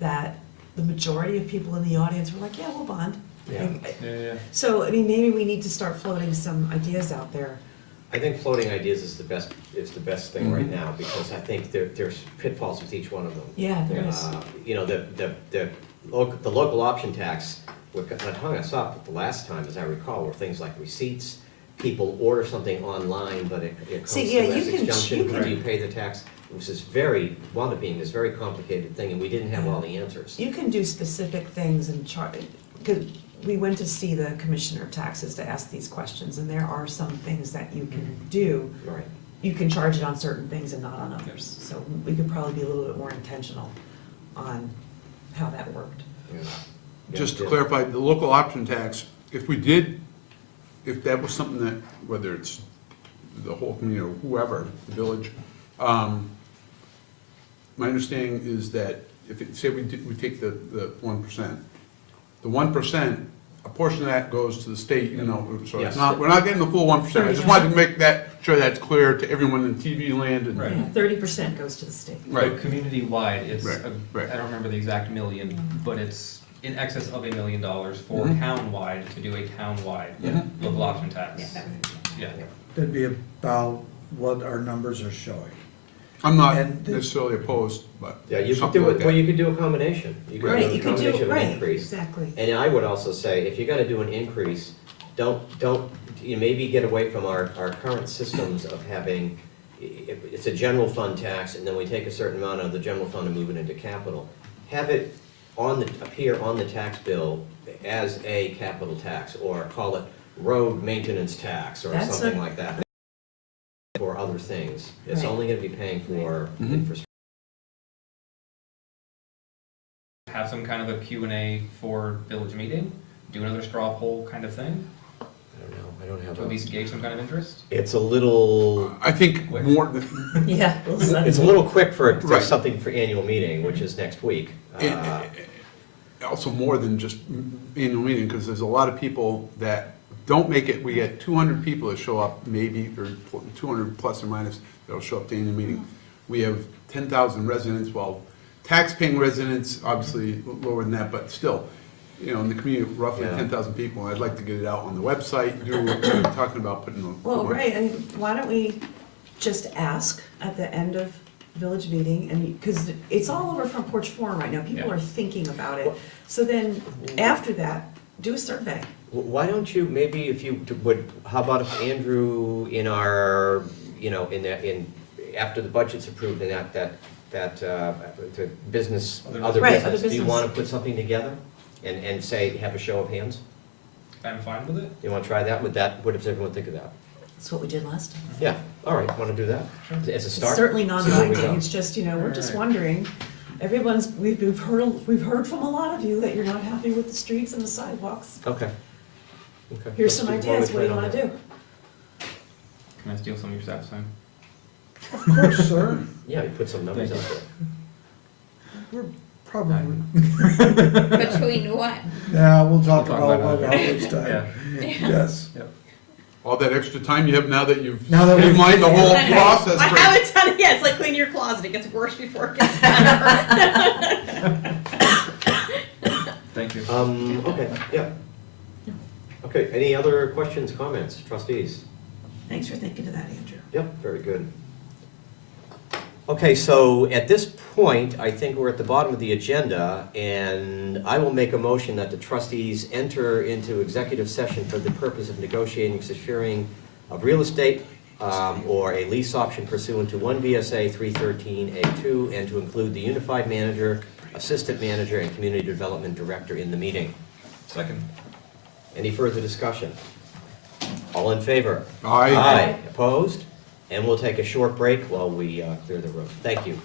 that the majority of people in the audience were like, yeah, we'll bond. Yeah. Yeah. So, I mean, maybe we need to start floating some ideas out there. I think floating ideas is the best thing right now, because I think there's pitfalls with each one of them. Yeah, there is. You know, the local option tax, what hung us up the last time, as I recall, were things like receipts. People order something online, but it comes See, to yeah, you Essex can- Junction, you how do can- you pay the tax? It was wound up being this very complicated thing, and we didn't have all the answers. You can do specific things and because we went to see the commissioner of taxes to ask these questions, and there are some things that you can do. Right. You can charge it on certain things and not on others. So we could probably be a little bit more intentional on how that worked. Yeah. Just to Yeah. clarify, the local option tax, if that was something that, whether it's the whole community or whoever, the village, my understanding is that say we take the 1%, the 1%, a portion of that goes to the state, you know, so Yes. it's not, we're not getting the full 1%. I just wanted to make sure that's clear to everyone in TV land and. Right. 30% goes to the state. Right. But community-wide, it's, Right, right. I don't remember the exact million, but it's in excess of $1 million for Mhm. town-wide, to do a town-wide Mhm. local option tax. Yeah, that was. Yeah. That'd be about what our numbers are showing. I'm not And the- necessarily opposed, but Yeah, you could something do like it, well, that. you could do a combination. You could Right, do you a could do, combination of an right, increase. exactly. And I would also say, if you're gonna do an increase, don't, you maybe get away from our current systems of having, it's a general fund tax, and then we take a certain amount of the general fund and move it into capital. Have it appear on the tax bill as a capital tax, or call it road maintenance tax, or That's something a- like that. For other things. It's Right. only gonna be paying for Mhm. infrastructure. have some kind of a Q&A for village meeting, do another straw poll kind of thing, I don't know, I don't have to at least gauge some kind of interest? It's a little, I think more, Yeah. it's a little quick for Right. something for annual meeting, which is next week. also more than just annual meeting, because there's a lot of people that don't make it. We get 200 people that show up, maybe, or 200 plus or minus, that'll show up to annual meeting. We have 10,000 residents, well, tax-paying residents, obviously lower than that, but still, you know, in the community, roughly Yeah. 10,000 people. I'd like to get it out on the website, do what you're talking about, putting a. Well, right, and why don't we just ask at the end of village meeting, and, because it's all over Front Porch Forum right now, people Yeah. are thinking about it. So then, after that, do a survey. Why don't you, maybe if you would, how about if Andrew in our, you know, after the budget's approved and to business, other Right, other business, do you business. wanna put something together? And say, have a show of hands? I'm fine with it. You wanna try that? What does everyone think of that? That's what we did last time. Yeah, all right, wanna do that? As a It's start? certainly See where we non-binding, go. it's just, you know, we're just Right. wondering, we've heard from a lot of you that you're not happy with the streets and the sidewalks. Okay. Okay. Here's Let's some do- why don't we ideas, what do you plan on wanna that? do? Can I steal some of your staff time? Of course, sir. Yeah, you put some numbers out Thank there. We're probably, Between what? yeah, we'll talk We'll talk about about what it. outreach time. Yes. All that extra time you have now that you've Now that we've- streamlined the whole I know. process. I for- haven't done it yet, it's like cleaning your closet, it gets worse before it gets better. Thank you. Okay, yeah. Okay, any other questions, comments, trustees? Thanks for thinking of that, Andrew. Yep, very good. Okay, so at this point, I think we're at the bottom of the agenda, and I will make a motion that the trustees enter into executive session for the purpose of negotiating securing of real estate or a lease option pursuant to 1 VSA 313A2, and to include the unified manager, assistant manager, and community development director in the meeting. Second. Any further discussion? All in favor? Aye. Opposed? And we'll take a short break while we clear the room. Thank you.